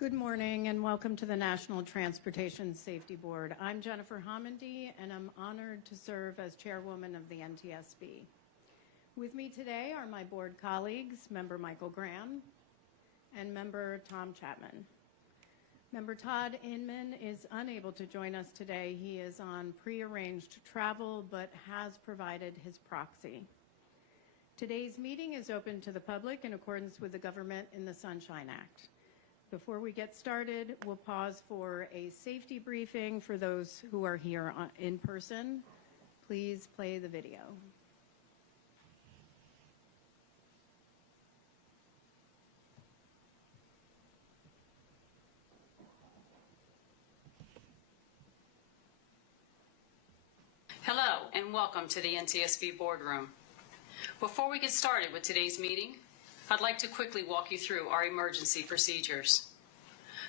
Good morning and welcome to the National Transportation Safety Board. I'm Jennifer Homendy and I'm honored to serve as chairwoman of the NTSB. With me today are my board colleagues, Member Michael Graham and Member Tom Chapman. Member Todd Inman is unable to join us today. He is on prearranged travel but has provided his proxy. Today's meeting is open to the public in accordance with the Government in the Sunshine Act. Before we get started, we'll pause for a safety briefing for those who are here in person. Please play the video. Hello and welcome to the NTSB boardroom. Before we get started with today's meeting, I'd like to quickly walk you through our emergency procedures.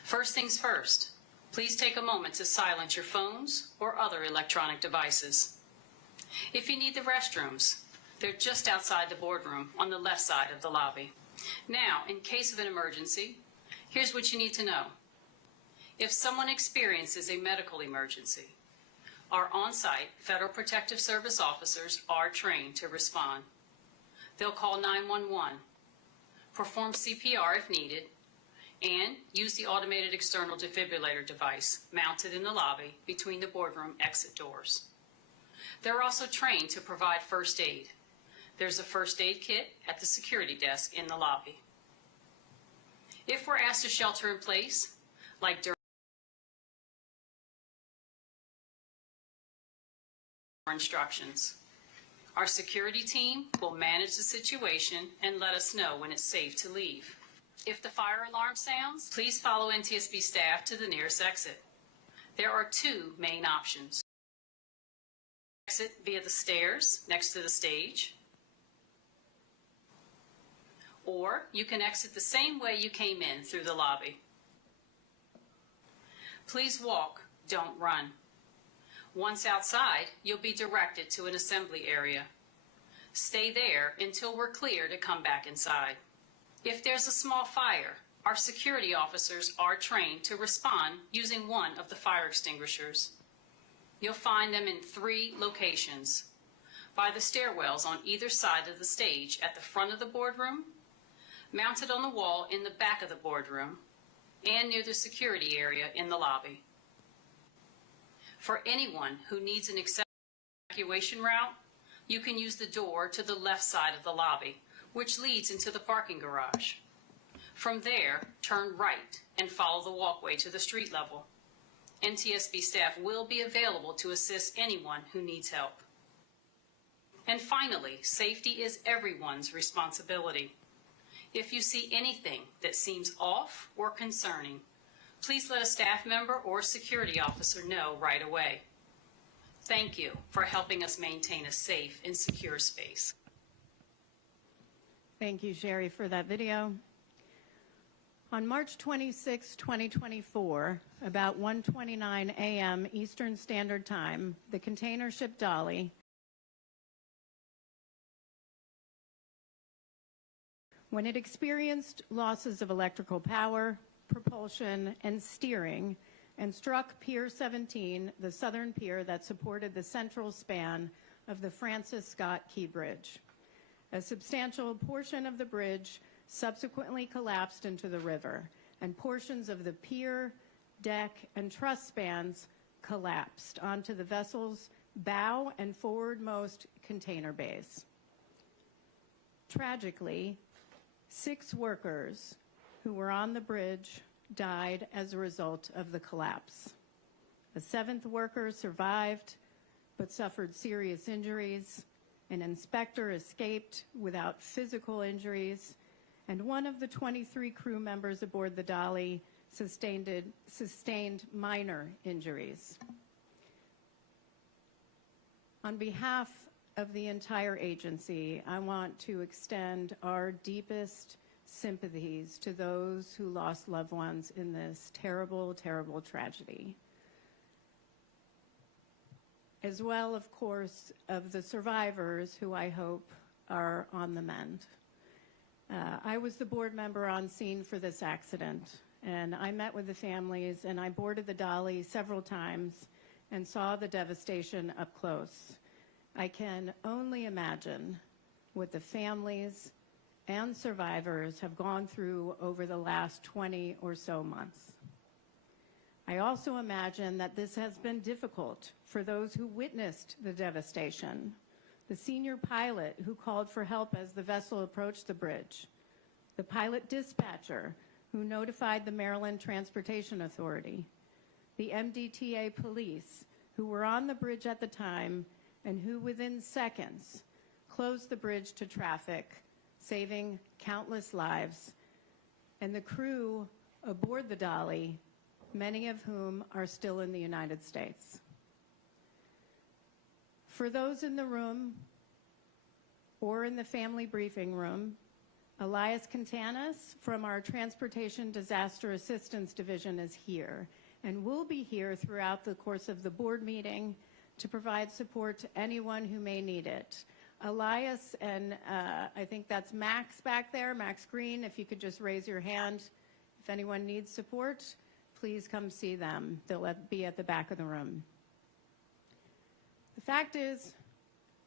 First things first, please take a moment to silence your phones or other electronic devices. If you need the restrooms, they're just outside the boardroom on the left side of the lobby. Now, in case of an emergency, here's what you need to know. If someone experiences a medical emergency, our on-site Federal Protective Service officers are trained to respond. They'll call 911, perform CPR if needed, and use the automated external defibrillator device mounted in the lobby between the boardroom exit doors. They're also trained to provide first aid. There's a first aid kit at the security desk in the lobby. If we're asked to shelter in place, like during instructions, our security team will manage the situation and let us know when it's safe to leave. If the fire alarm sounds, please follow NTSB staff to the nearest exit. There are two main options. Exit via the stairs next to the stage, or you can exit the same way you came in through the lobby. Please walk, don't run. Once outside, you'll be directed to an assembly area. Stay there until we're clear to come back inside. If there's a small fire, our security officers are trained to respond using one of the fire extinguishers. You'll find them in 3 locations: by the stairwells on either side of the stage at the front of the boardroom, mounted on the wall in the back of the boardroom, and near the security area in the lobby. For anyone who needs an evacuation route, you can use the door to the left side of the lobby, which leads into the parking garage. From there, turn right and follow the walkway to the street level. NTSB staff will be available to assist anyone who needs help. And finally, safety is everyone's responsibility. If you see anything that seems off or concerning, please let a staff member or security officer know right away. Thank you for helping us maintain a safe and secure space. Thank you, Sherry, for that video. On March 26, 2024, about 1:29 a.m. Eastern Standard Time, the container ship Dali, when it experienced losses of electrical power, propulsion, and steering, and struck Pier 17, the southern pier that supported the central span of the Francis Scott Key Bridge. A substantial portion of the bridge subsequently collapsed into the river, and portions of the pier, deck, and truss spans collapsed onto the vessel's bow and forwardmost container bays. Tragically, 6 workers who were on the bridge died as a result of the collapse. A 7th worker survived but suffered serious injuries. An inspector escaped without physical injuries, and one of the 23 crew members aboard the Dali sustained minor injuries. On behalf of the entire agency, I want to extend our deepest sympathies to those who lost loved ones in this terrible, terrible tragedy, as well, of course, of the survivors who I hope are on the mend. I was the board member on scene for this accident, And I met with the families, and I boarded the Dali several times and saw the devastation up close. I can only imagine what the families and survivors have gone through over the last 20 or so months. I also imagine that this has been difficult for those who witnessed the devastation, the senior pilot who called for help as the vessel approached the bridge, the pilot dispatcher who notified the Maryland Transportation Authority, the MDTA police who were on the bridge at the time and who within seconds closed the bridge to traffic, saving countless lives, and the crew aboard the Dali, many of whom are still in the United States. For those in the room or in the family briefing room, Elias Quintanas from our Transportation Disaster Assistance Division is here and will be here throughout the course of the board meeting to provide support to anyone who may need it. Elias and I think that's Max back there, Max Green, if you could just raise your hand. If anyone needs support, please come see them. They'll be at the back of the room. The fact is,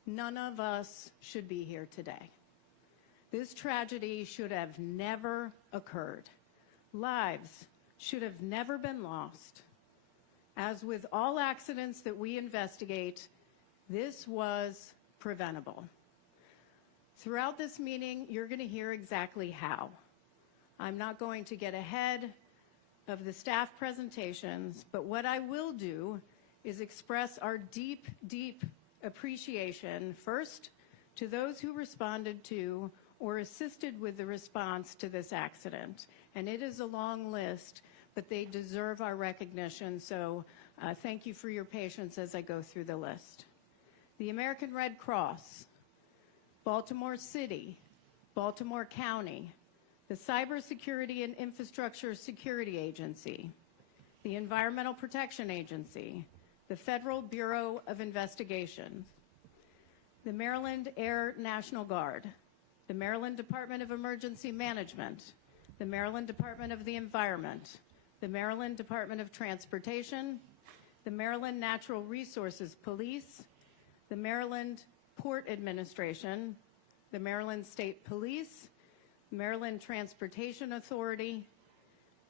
none of us should be here today. This tragedy should have never occurred. Lives should have never been lost. As with all accidents that we investigate, this was preventable. Throughout this meeting, you're going to hear exactly how. I'm not going to get ahead of the staff presentations, but what I will do is express our deep, deep appreciation, first, to those who responded to or assisted with the response to this accident. And it is a long list, but they deserve our recognition, so thank you for your patience as I go through the list. The American Red Cross, Baltimore City, Baltimore County, the Cybersecurity and Infrastructure Security Agency, the Environmental Protection Agency, the Federal Bureau of Investigation, the Maryland Air National Guard, the Maryland Department of Emergency Management, the Maryland Department of the Environment, the Maryland Department of Transportation, the Maryland Natural Resources Police, the Maryland Port Administration, the Maryland State Police, Maryland Transportation Authority,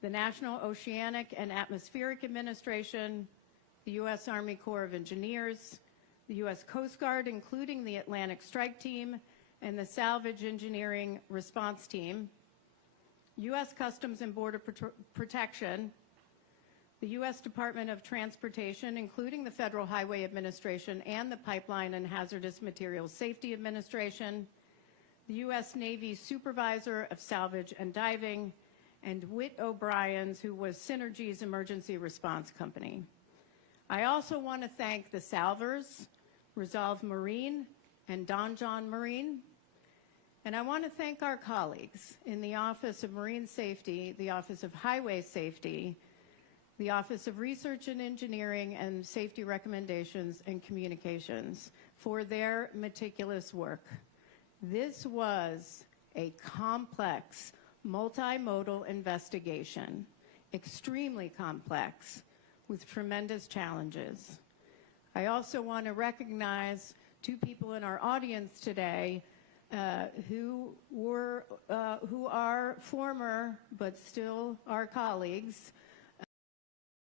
the National Oceanic and Atmospheric Administration, the U.S. Army Corps of Engineers, the U.S. Coast Guard, including the Atlantic Strike Team, and the Salvage Engineering Response Team, U.S. Customs and Border Protection, the U.S. Department of Transportation, including the Federal Highway Administration and the Pipeline and Hazardous Materials Safety Administration, the U.S. Navy Supervisor of Salvage and Diving, and Whit O'Brien's, who was Synergy's emergency response company. I also want to thank the Salvers, Resolve Marine, and Don John Marine. And I want to thank our colleagues in the Office of Marine Safety, the Office of Highway Safety, the Office of Research and Engineering and Safety Recommendations and Communications for their meticulous work. This was a complex, multimodal investigation, extremely complex, with tremendous challenges. I also want to recognize two people in our audience today who are former but still our colleagues.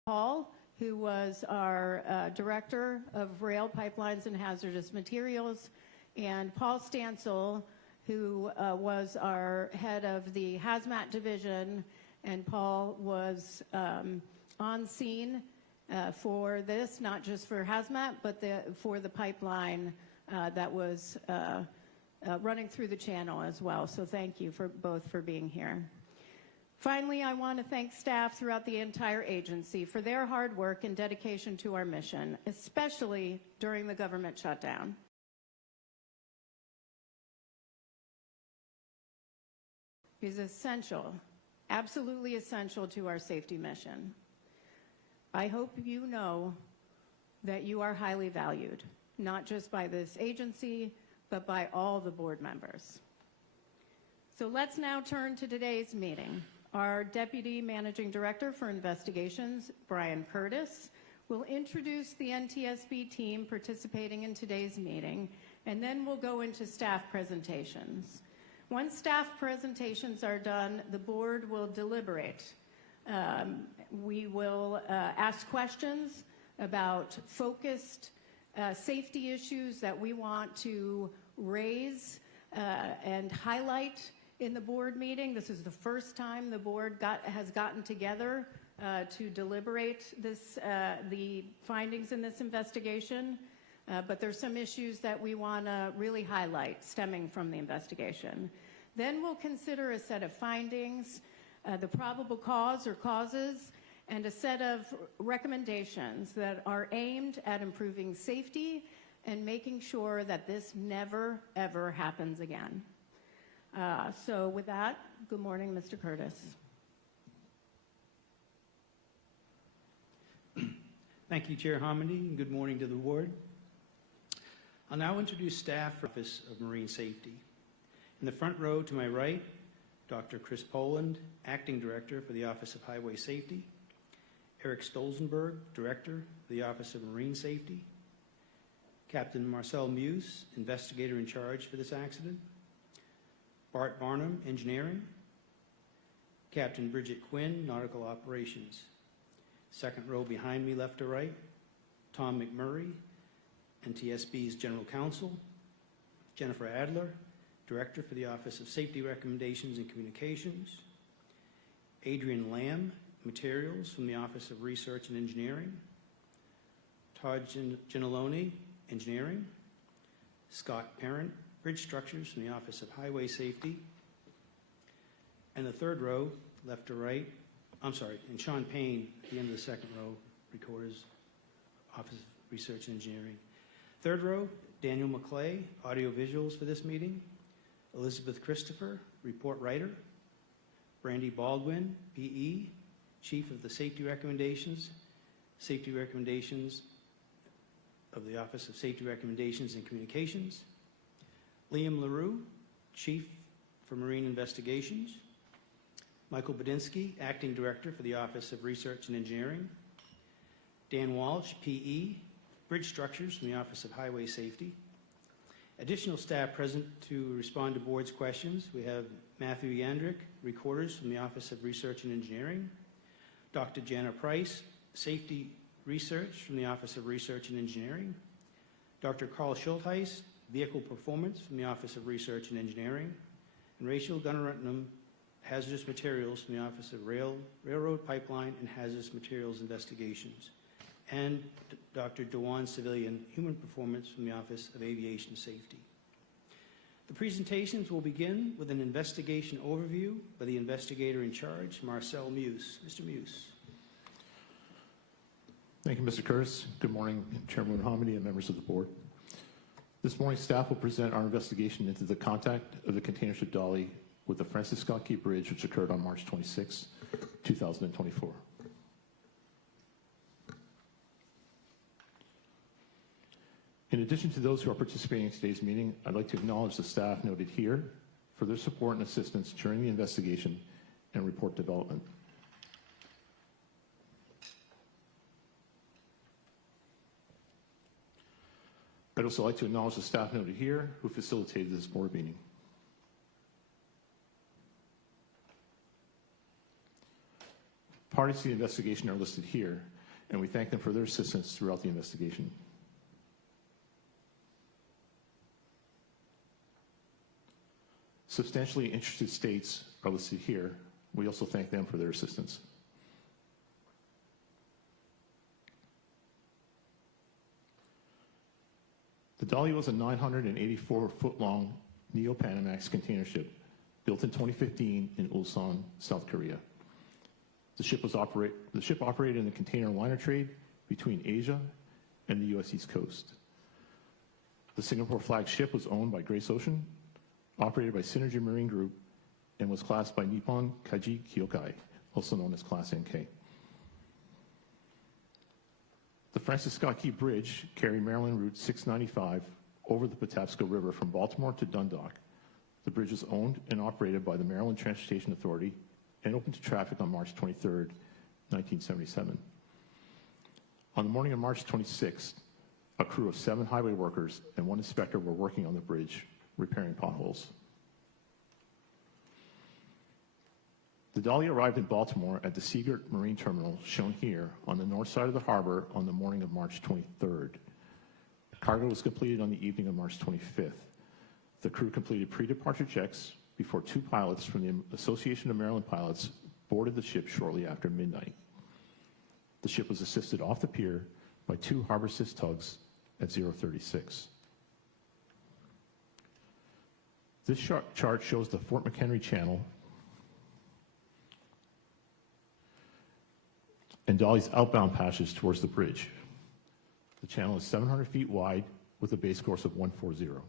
Paul, who was our Director of Rail Pipelines and Hazardous Materials, and Paul Stansel, who was our head of the Hazmat Division, and Paul was on scene for this, not just for Hazmat, but for the pipeline that was running through the channel as well. So thank you both for being here. Finally, I want to thank staff throughout the entire agency for their hard work and dedication to our mission, especially during the government shutdown. It is essential, absolutely essential to our safety mission. I hope you know that you are highly valued, not just by this agency, but by all the board members. So let's now turn to today's meeting. Our Deputy Managing Director for Investigations, Brian Curtis, will introduce the NTSB team participating in today's meeting, and then we'll go into staff presentations. Once staff presentations are done, the board will deliberate. We will ask questions about focused safety issues that we want to raise and highlight in the board meeting. This is the first time the board has gotten together to deliberate the findings in this investigation, but there's some issues that we want to really highlight stemming from the investigation. Then we'll consider a set of findings, the probable cause or causes, and a set of recommendations that are aimed at improving safety and making sure that this never, ever happens again. So with that, good morning, Mr. Curtis. Thank you, Chair Homendy, and good morning to the board. I'll now introduce staff for the Office of Marine Safety. In the front row to my right, Dr. Chris Poland, Acting Director for the Office of Highway Safety, Eric Stolzenberg, Director for the Office of Marine Safety, Captain Marcel Muse, Investigator in charge for this accident, Bart Barnum, Engineering, Captain Bridget Quinn, Nautical Operations. Second row behind me, left to right, Tom McMurray, NTSB's General Counsel, Jennifer Adler, Director for the Office of Safety Recommendations and Communications, Adrian Lamb, Materials from the Office of Research and Engineering, Todd Ginalone, Engineering, Scott Parent, Bridge Structures from the Office of Highway Safety, and the third row, left to right, and Sean Payne at the end of the second row, Recorders, Office of Research and Engineering. Third row, Daniel McClay, Audio Visuals for this meeting, Elizabeth Christopher, Report Writer, Brandy Baldwin, PE, Chief of the Safety Recommendations of the Office of Safety Recommendations and Communications, Liam LaRue, Chief for Marine Investigations, Michael Badinsky, Acting Director for the Office of Research and Engineering, Dan Walsh, PE, Bridge Structures from the Office of Highway Safety. Additional staff present to respond to board's questions, we have Matthew Yandrick, Recorders from the Office of Research and Engineering, Dr. Jana Price, Safety Research from the Office of Research and Engineering, Dr. Carl Schultheis, Vehicle Performance from the Office of Research and Engineering, and Rachel Gunnaratnam, Hazardous Materials from the Office of Railroad, Pipeline, and Hazardous Materials Investigations, and Dr. Dewan Civilian, Human Performance from the Office of Aviation Safety. The presentations will begin with an investigation overview by the investigator in charge, Marcel Muse. Mr. Muse. Thank you, Mr. Curtis. Good morning, Chairman Homendy and members of the board. This morning, staff will present our investigation into the contact of the container ship Dali with the Francis Scott Key Bridge, which occurred on March 26, 2024. In addition to those who are participating in today's meeting, I'd like to acknowledge the staff noted here for their support and assistance during the investigation and report development. I'd also like to acknowledge the staff noted here who facilitated this board meeting. Parties to the investigation are listed here, and we thank them for their assistance throughout the investigation. Substantially interested states are listed here. We also thank them for their assistance. The Dali was a 984-foot-long Neo-Panamax container ship built in 2015 in Ulsan, South Korea. The ship operated in the container liner trade between Asia and the U.S. East Coast. The Singapore flagged ship was owned by Grace Ocean, operated by Synergy Marine Group, and was classed by Nippon Kaiji Kyokai, also known as Class NK. The Francis Scott Key Bridge carried Maryland Route 695 over the Patapsco River from Baltimore to Dundalk. The bridge is owned and operated by the Maryland Transportation Authority and opened to traffic on March 23, 1977. On the morning of March 26th, a crew of 7 highway workers and 1 inspector were working on the bridge, repairing potholes. The Dali arrived in Baltimore at the Seagirt Marine Terminal, shown here, on the north side of the harbor on the morning of March 23rd. Cargo was completed on the evening of March 25th. The crew completed pre-departure checks before 2 pilots from the Association of Maryland Pilots boarded the ship shortly after midnight. The ship was assisted off the pier by 2 harbor assist tugs at 0:36. This chart shows the Fort McHenry Channel and Dali's outbound passage towards the bridge. The channel is 700 feet wide with a base course of 140.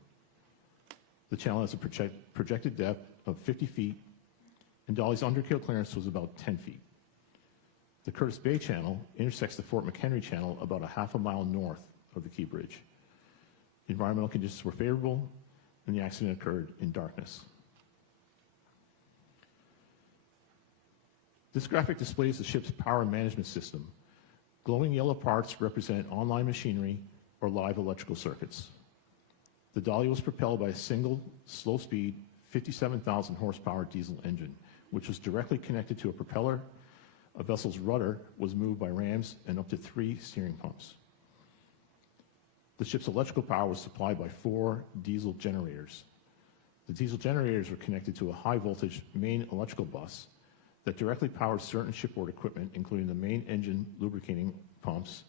The channel has a projected depth of 50 feet, and Dali's underkill clearance was about 10 feet. The Curtis Bay Channel intersects the Fort McHenry Channel about a half a mile north of the Key Bridge. The environmental conditions were favorable, and the accident occurred in darkness. This graphic displays the ship's power management system. Glowing yellow parts represent online machinery or live electrical circuits. The Dali was propelled by a single, slow-speed, 57,000 horsepower diesel engine, which was directly connected to a propeller. A vessel's rudder was moved by rams and up to 3 steering pumps. The ship's electrical power was supplied by 4 diesel generators. The diesel generators were connected to a high-voltage main electrical bus that directly powered certain shipboard equipment, including the main engine lubricating pumps,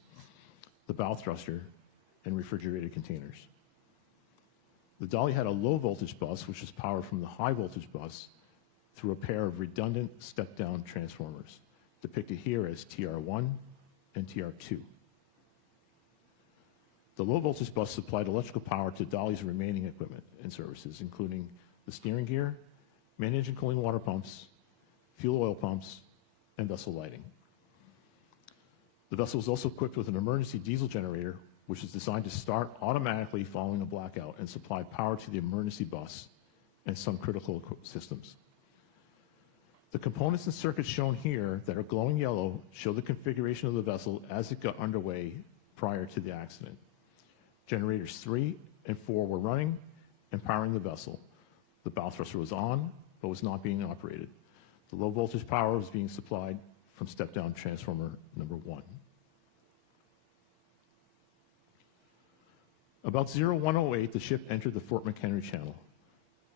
the bow thruster, and refrigerated containers. The Dali had a low-voltage bus, which was powered from the high-voltage bus through a pair of redundant step-down transformers, depicted here as TR1 and TR2. The low-voltage bus supplied electrical power to Dali's remaining equipment and services, including the steering gear, main engine cooling water pumps, fuel oil pumps, and vessel lighting. The vessel was also equipped with an emergency diesel generator, which is designed to start automatically following a blackout and supply power to the emergency bus and some critical systems. The components and circuits shown here that are glowing yellow show the configuration of the vessel as it got underway prior to the accident. Generators 3 and 4 were running and powering the vessel. The bow thruster was on, but was not being operated. The low voltage power was being supplied from step-down transformer number 1. About 01:08, the ship entered the Fort McHenry Channel.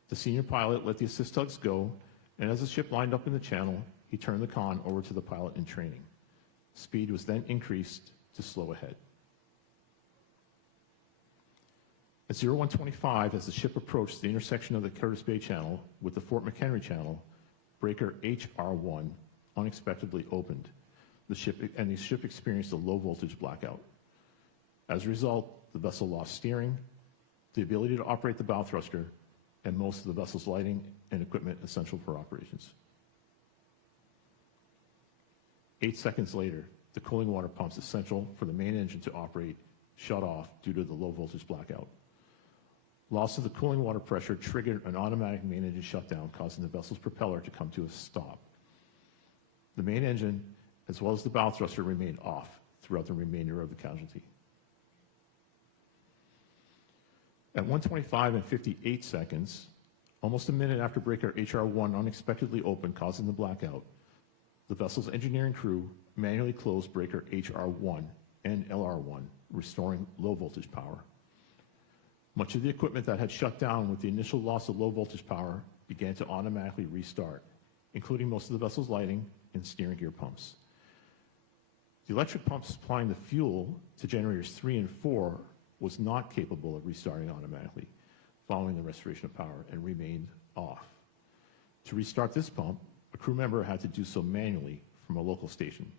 The senior pilot let the assist tugs go, and as the ship lined up in the channel, he turned the con over to the pilot in training. Speed was then increased to slow ahead. At 01:25, as the ship approached the intersection of the Curtis Bay Channel with the Fort McHenry Channel, breaker HR1 unexpectedly opened. The ship experienced a low-voltage blackout. As a result, the vessel lost steering, the ability to operate the bow thruster, and most of the vessel's lighting and equipment essential for operations. 8 seconds later, the cooling water pumps essential for the main engine to operate shut off due to the low-voltage blackout. Loss of the cooling water pressure triggered an automatic main engine shutdown, causing the vessel's propeller to come to a stop. The main engine, as well as the bow thruster, remained off throughout the remainder of the casualty. At 1:25 and 58 seconds, almost a minute after breaker HR1 unexpectedly opened, causing the blackout, the vessel's engineering crew manually closed breaker HR1 and LR1, restoring low-voltage power. Much of the equipment that had shut down with the initial loss of low-voltage power began to automatically restart, including most of the vessel's lighting and steering gear pumps. The electric pump supplying the fuel to generators 3 and 4 was not capable of restarting automatically following the restoration of power and remained off. To restart this pump, a crew member had to do so manually from a local station.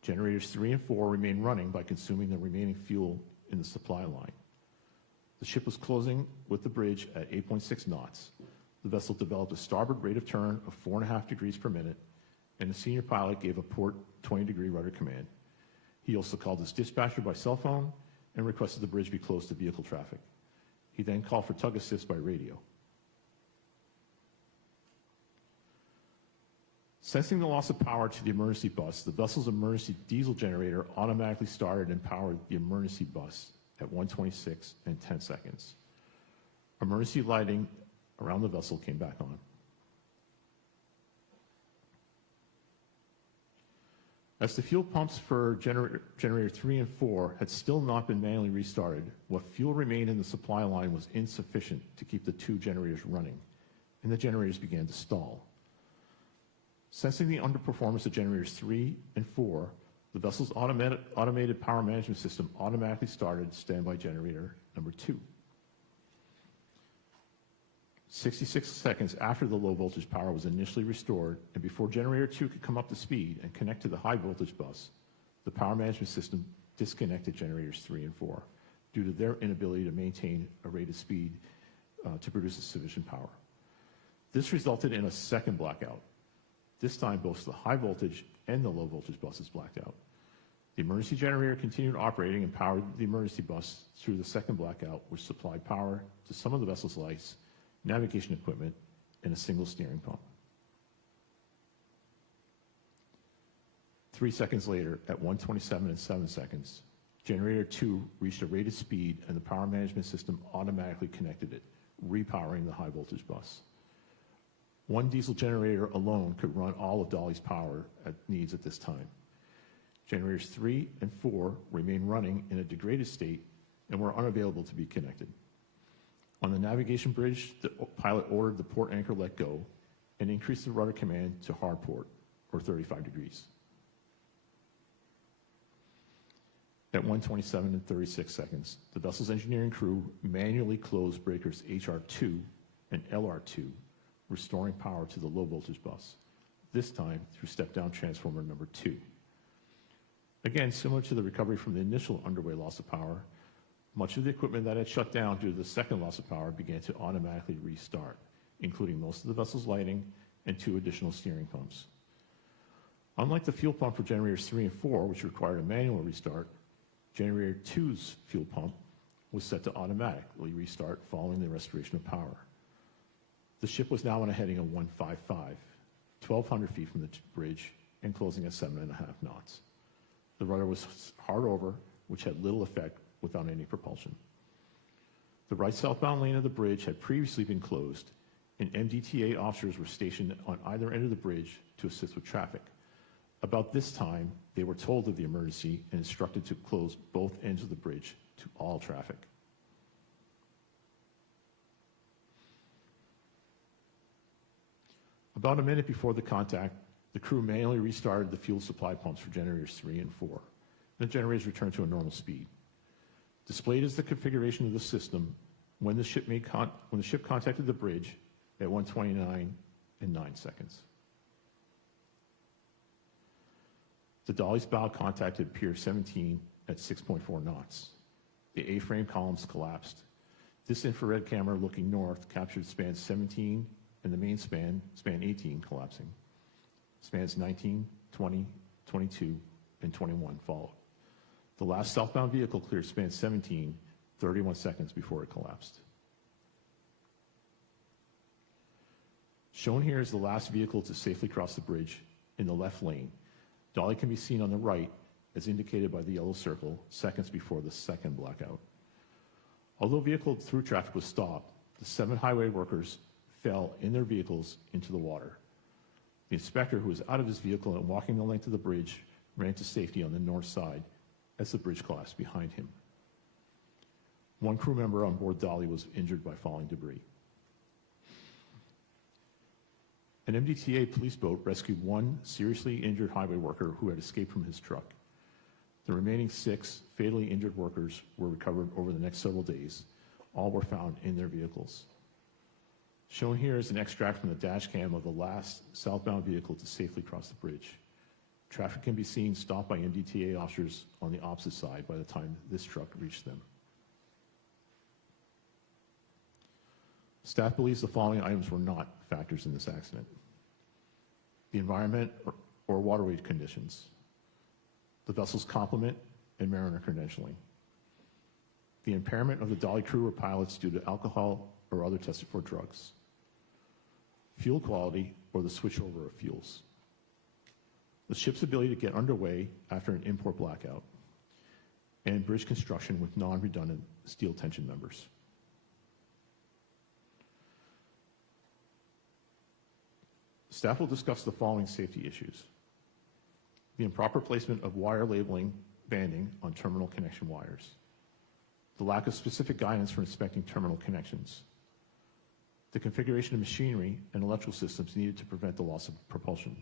Generators 3 and 4 remained running by consuming the remaining fuel in the supply line. The ship was closing with the bridge at 8.6 knots. The vessel developed a starboard rate of turn of 4.5 degrees per minute, and the senior pilot gave a port 20-degree rudder command. He also called his dispatcher by cell phone and requested the bridge be closed to vehicle traffic. He then called for tug assist by radio. Sensing the loss of power to the emergency bus, the vessel's emergency diesel generator automatically started and powered the emergency bus at 1:26 and 10 seconds. Emergency lighting around the vessel came back on. As the fuel pumps for generator 3 and 4 had still not been manually restarted, what fuel remained in the supply line was insufficient to keep the 2 generators running, and the generators began to stall. Sensing the underperformance of generators 3 and 4, the vessel's automated power management system automatically started standby generator number 2. 66 seconds after the low voltage power was initially restored and before generator 2 could come up to speed and connect to the high voltage bus, the power management system disconnected generators 3 and 4 due to their inability to maintain a rated speed to produce sufficient power. This resulted in a second blackout. This time both the high voltage and the low voltage buses blacked out. The emergency generator continued operating and powered the emergency bus through the second blackout, which supplied power to some of the vessel's lights, navigation equipment, and a single steering pump. 3 seconds later, at 1:27 and 7 seconds, generator 2 reached a rated speed and the power management system automatically connected it, repowering the high voltage bus. One diesel generator alone could run all of Dali's power needs at this time. Generators 3 and 4 remained running in a degraded state and were unavailable to be connected. On the navigation bridge, the pilot ordered the port anchor let go and increased the rudder command to hard port, or 35 degrees. At 1:27 and 36 seconds, the vessel's engineering crew manually closed breakers HR2 and LR2, restoring power to the low voltage bus, this time through step-down transformer number 2. Again, similar to the recovery from the initial underway loss of power, much of the equipment that had shut down due to the second loss of power began to automatically restart, including most of the vessel's lighting and 2 additional steering pumps. Unlike the fuel pump for generators 3 and 4, which required a manual restart, generator 2's fuel pump was set to automatically restart following the restoration of power. The ship was now on a heading of 155, 1,200 feet from the bridge, and closing at 7.5 knots. The rudder was hard over, which had little effect without any propulsion. The right southbound lane of the bridge had previously been closed, and MDTA officers were stationed on either end of the bridge to assist with traffic. About this time, they were told of the emergency and instructed to close both ends of the bridge to all traffic. About a minute before the contact, the crew manually restarted the fuel supply pumps for generators 3 and 4. The generators returned to a normal speed. Displayed is the configuration of the system when the ship contacted the bridge at 1:29 and 9 seconds. The Dali's bow contacted Pier 17 at 6.4 knots. The A-frame columns collapsed. This infrared camera looking north captured span 17 and the main span 18, collapsing. Spans 19, 20, 22, and 21 followed. The last southbound vehicle cleared span 17, 31 seconds before it collapsed. Shown here is the last vehicle to safely cross the bridge in the left lane. Dali can be seen on the right, as indicated by the yellow circle, seconds before the second blackout. Although vehicle through traffic was stopped, the 7 highway workers fell in their vehicles into the water. The inspector, who was out of his vehicle and walking the length of the bridge, ran to safety on the north side as the bridge collapsed behind him. One crew member on board Dali was injured by falling debris. An MDTA police boat rescued one seriously injured highway worker who had escaped from his truck. The remaining 6 fatally injured workers were recovered over the next several days. All were found in their vehicles. Shown here is an extract from the dash cam of the last southbound vehicle to safely cross the bridge. Traffic can be seen stopped by MDTA officers on the opposite side by the time this truck reached them. Staff believes the following items were not factors in this accident: the environment or waterway conditions, the vessel's complement and mariner credentialing, the impairment of the Dali crew or pilots due to alcohol or other tested for drugs, fuel quality or the switchover of fuels, the ship's ability to get underway after an import blackout, and bridge construction with non-redundant steel tension members. Staff will discuss the following safety issues: the improper placement of wire labeling banding on terminal connection wires, the lack of specific guidance for inspecting terminal connections, the configuration of machinery and electrical systems needed to prevent the loss of propulsion,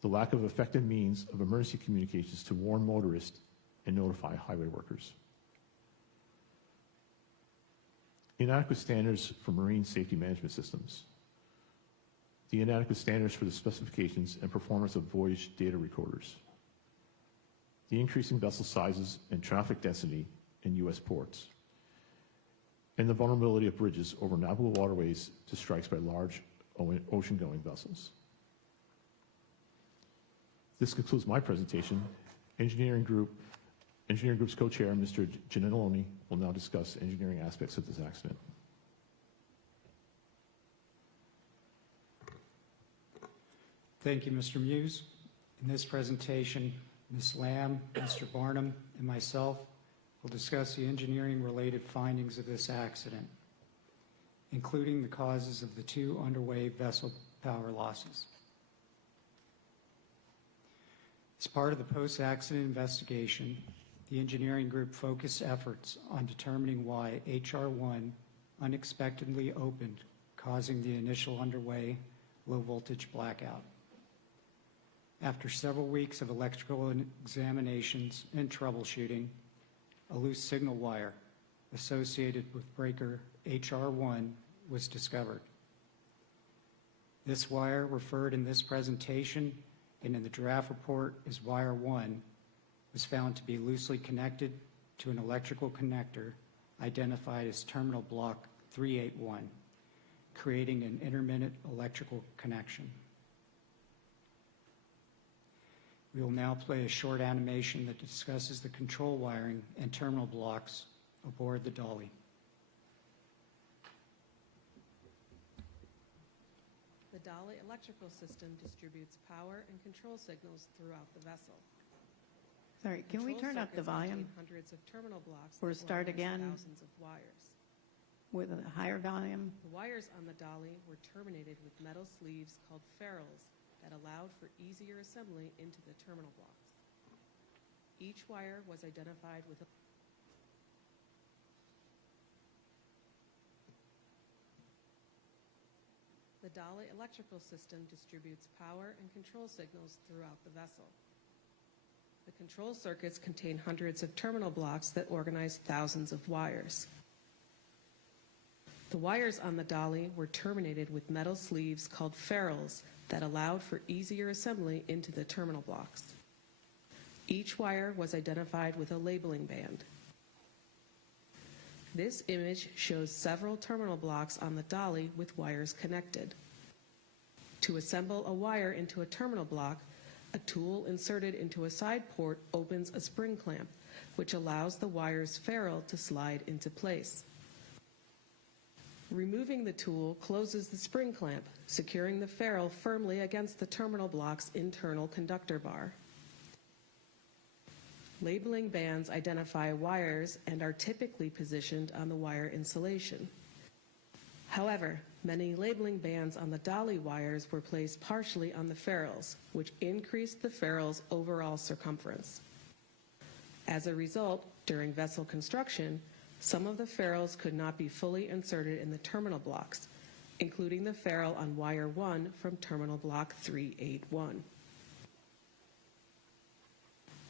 the lack of effective means of emergency communications to warn motorists and notify highway workers, inadequate standards for marine safety management systems, the inadequate standards for the specifications and performance of voyage data recorders, the increasing vessel sizes and traffic density in U.S. ports, and the vulnerability of bridges over navigable waterways to strikes by large ocean-going vessels. This concludes my presentation. Engineering Group's co-chair, Mr. Giannone, will now discuss engineering aspects of this accident. Thank you, Mr. Muse. In this presentation, Ms. Lamb, Mr. Barnum, and myself will discuss the engineering-related findings of this accident, including the causes of the two underway vessel power losses. As part of the post-accident investigation, the engineering group focused efforts on determining why HR1 unexpectedly opened, causing the initial underway low-voltage blackout. After several weeks of electrical examinations and troubleshooting, a loose signal wire associated with breaker HR1 was discovered. This wire, referred in this presentation and in the draft report as Wire 1, was found to be loosely connected to an electrical connector identified as terminal block 381, creating an intermittent electrical connection. We will now play a short animation that discusses the control wiring and terminal blocks aboard the Dali. The Dali electrical system distributes power and control signals throughout the vessel. Sorry, can we Control turn up the circuits volume contain hundreds of terminal blocks or that start organize again? Thousands of wires. With a higher volume? The wires on the Dali were terminated with metal sleeves called ferrules that allowed for easier assembly into the terminal blocks. Each wire was identified with a The Dali electrical system distributes power and control signals throughout the vessel. The control circuits contain hundreds of terminal blocks that organize thousands of wires. The wires on the Dali were terminated with metal sleeves called ferrules that allowed for easier assembly into the terminal blocks. Each wire was identified with a labeling band. This image shows several terminal blocks on the Dali with wires connected. To assemble a wire into a terminal block, a tool inserted into a side port opens a spring clamp, which allows the wire's ferrule to slide into place. Removing the tool closes the spring clamp, securing the ferrule firmly against the terminal block's internal conductor bar. Labeling bands identify wires and are typically positioned on the wire insulation. However, many labeling bands on the Dali wires were placed partially on the ferrules, which increased the ferrule's overall circumference. As a result, during vessel construction, some of the ferrules could not be fully inserted in the terminal blocks, including the ferrule on wire 1 from terminal block 381.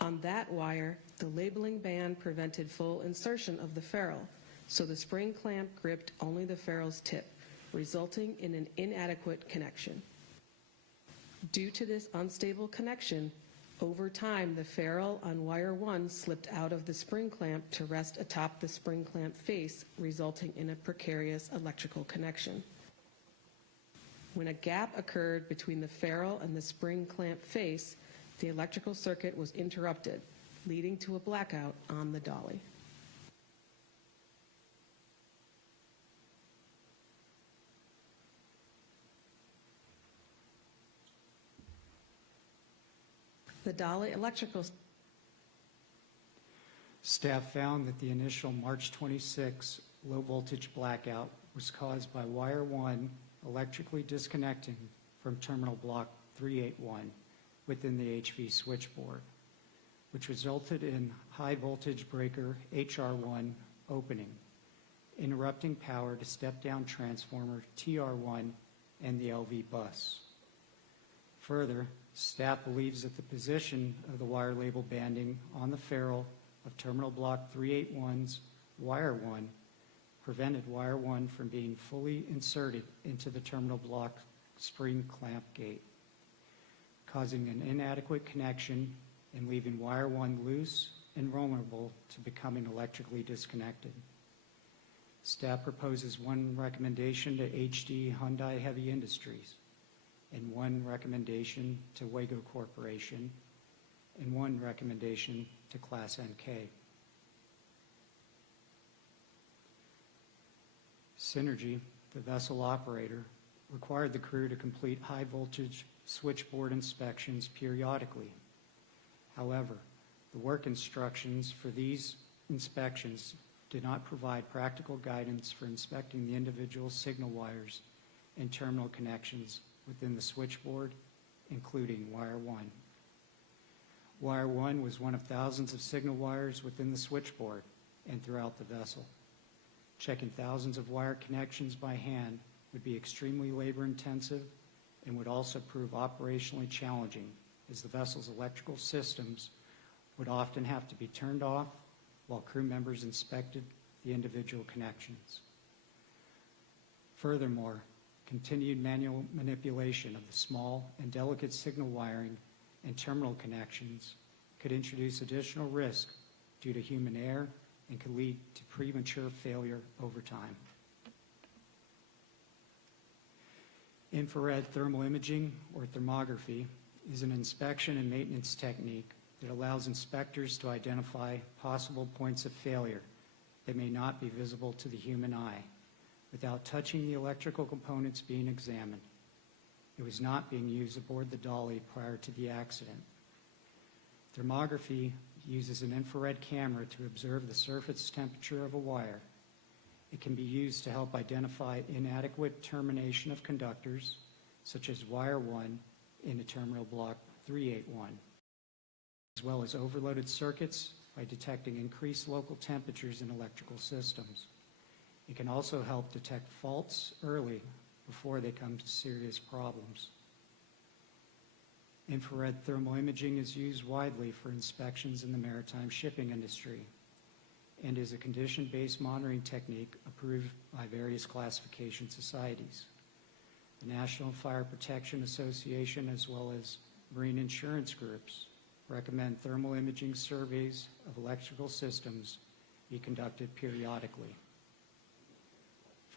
On that wire, the labeling band prevented full insertion of the ferrule, so the spring clamp gripped only the ferrule's tip, resulting in an inadequate connection. Due to this unstable connection, over time, the ferrule on wire 1 slipped out of the spring clamp to rest atop the spring clamp face, resulting in a precarious electrical connection. When a gap occurred between the ferrule and the spring clamp face, the electrical circuit was interrupted, leading to a blackout on the Dali. The Dali electrical Staff found that the initial March 26 low-voltage blackout was caused by wire 1 electrically disconnecting from terminal block 381 within the HV switchboard, which resulted in high-voltage breaker HR1 opening, interrupting power to step-down transformer TR1 and the LV bus. Further, staff believes that the position of the wire label banding on the ferrule of terminal block 381's wire 1 prevented wire 1 from being fully inserted into the terminal block spring clamp gate, causing an inadequate connection and leaving wire 1 loose and vulnerable to becoming electrically disconnected. Staff proposes one recommendation to HD Hyundai Heavy Industries, and one recommendation to Wago Corporation, and one recommendation to Class NK. Synergy, the vessel operator, required the crew to complete high-voltage switchboard inspections periodically. However, the work instructions for these inspections did not provide practical guidance for inspecting the individual signal wires and terminal connections within the switchboard, including wire 1. Wire 1 was one of thousands of signal wires within the switchboard and throughout the vessel. Checking thousands of wire connections by hand would be extremely labor-intensive and would also prove operationally challenging, as the vessel's electrical systems would often have to be turned off while crew members inspected the individual connections. Furthermore, continued manual manipulation of the small and delicate signal wiring and terminal connections could introduce additional risk due to human error and could lead to premature failure over time. Infrared thermal imaging, or thermography, is an inspection and maintenance technique that allows inspectors to identify possible points of failure that may not be visible to the human eye without touching the electrical components being examined. It was not being used aboard the Dali prior to the accident. Thermography uses an infrared camera to observe the surface temperature of a wire. It can be used to help identify inadequate termination of conductors, such as wire 1 in a terminal block 381, as well as overloaded circuits by detecting increased local temperatures in electrical systems. It can also help detect faults early before they come to serious problems. Infrared thermal imaging is used widely for inspections in the maritime shipping industry and is a condition-based monitoring technique approved by various classification societies. The National Fire Protection Association, as well as marine insurance groups, recommend thermal imaging surveys of electrical systems be conducted periodically.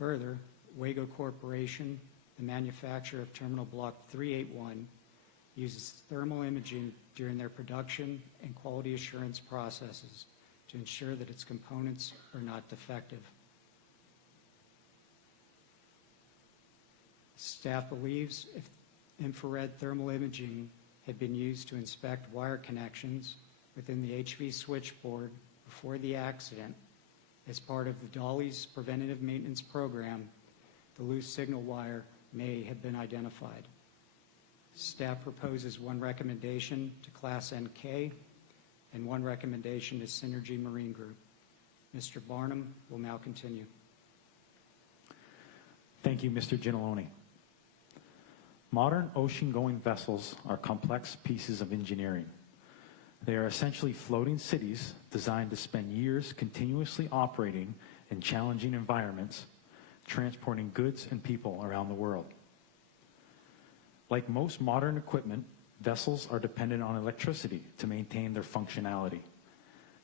Further, Wago Corporation, the manufacturer of Terminal Block 381, uses thermal imaging during their production and quality assurance processes to ensure that its components are not defective. Staff believes if infrared thermal imaging had been used to inspect wire connections within the HV switchboard before the accident as part of the Dali's preventative maintenance program, the loose signal wire may have been identified. Staff proposes one recommendation to Class NK and one recommendation to Synergy Marine Group. Mr. Barnum will now continue. Thank you, Mr. Ginalone. Modern ocean-going vessels are complex pieces of engineering. They are essentially floating cities designed to spend years continuously operating in challenging environments, transporting goods and people around the world. Like most modern equipment, vessels are dependent on electricity to maintain their functionality.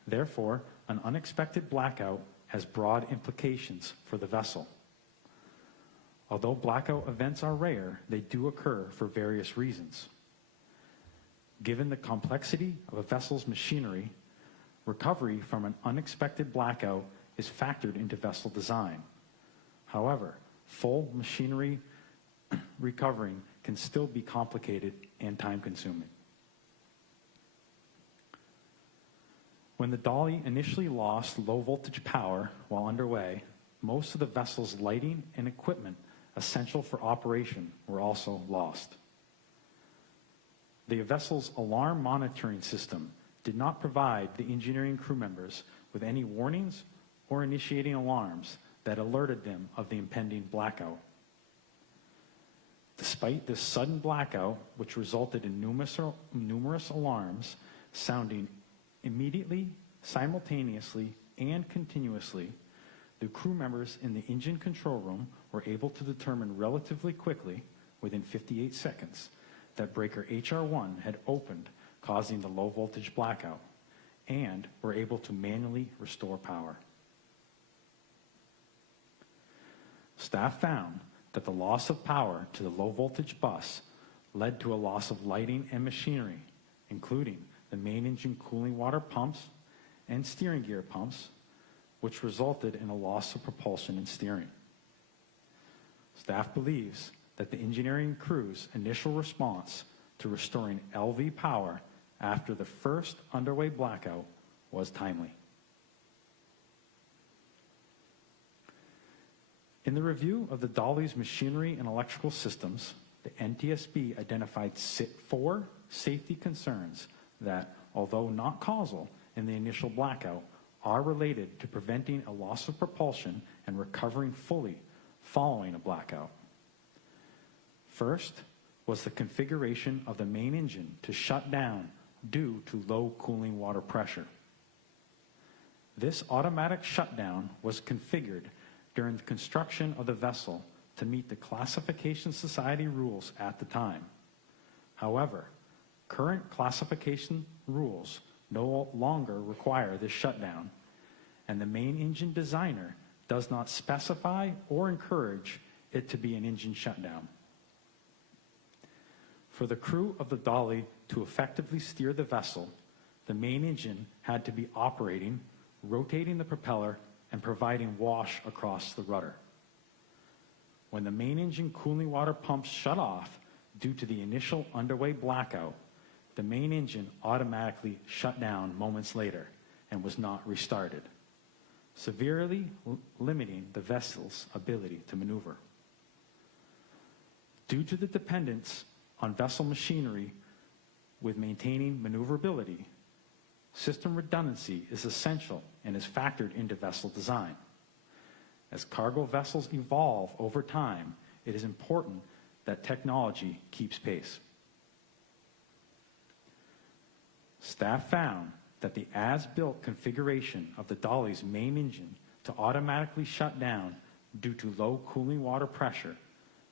Therefore, an unexpected blackout has broad implications for the vessel. Although blackout events are rare, they do occur for various reasons. Given the complexity of a vessel's machinery, recovery from an unexpected blackout is factored into vessel design. However, full machinery recovering can still be complicated and time-consuming. When the Dali initially lost low voltage power while underway, most of the vessel's lighting and equipment essential for operation were also lost. The vessel's alarm monitoring system did not provide the engineering crew members with any warnings or initiating alarms that alerted them of the impending blackout. Despite this sudden blackout, which resulted in numerous alarms sounding immediately, simultaneously, and continuously, the crew members in the engine control room were able to determine relatively quickly, within 58 seconds, that breaker HR1 had opened, causing the low voltage blackout, and were able to manually restore power. Staff found that the loss of power to the low voltage bus led to a loss of lighting and machinery, including the main engine cooling water pumps and steering gear pumps, which resulted in a loss of propulsion and steering. Staff believes that the engineering crew's initial response to restoring LV power after the first underway blackout was timely. In the review of the Dali's machinery and electrical systems, the NTSB identified 4 safety concerns that, although not causal in the initial blackout, are related to preventing a loss of propulsion and recovering fully following a blackout. First was the configuration of the main engine to shut down due to low cooling water pressure. This automatic shutdown was configured during the construction of the vessel to meet the Classification Society rules at the time. However, current classification rules no longer require this shutdown, and the main engine designer does not specify or encourage it to be an engine shutdown. For the crew of the Dali to effectively steer the vessel, the main engine had to be operating, rotating the propeller, and providing wash across the rudder. When the main engine cooling water pumps shut off due to the initial underway blackout, the main engine automatically shut down moments later and was not restarted, severely limiting the vessel's ability to maneuver. Due to the dependence on vessel machinery with maintaining maneuverability, system redundancy is essential and is factored into vessel design. As cargo vessels evolve over time, it is important that technology keeps pace. Staff found that the as-built configuration of the Dali's main engine to automatically shut down due to low cooling water pressure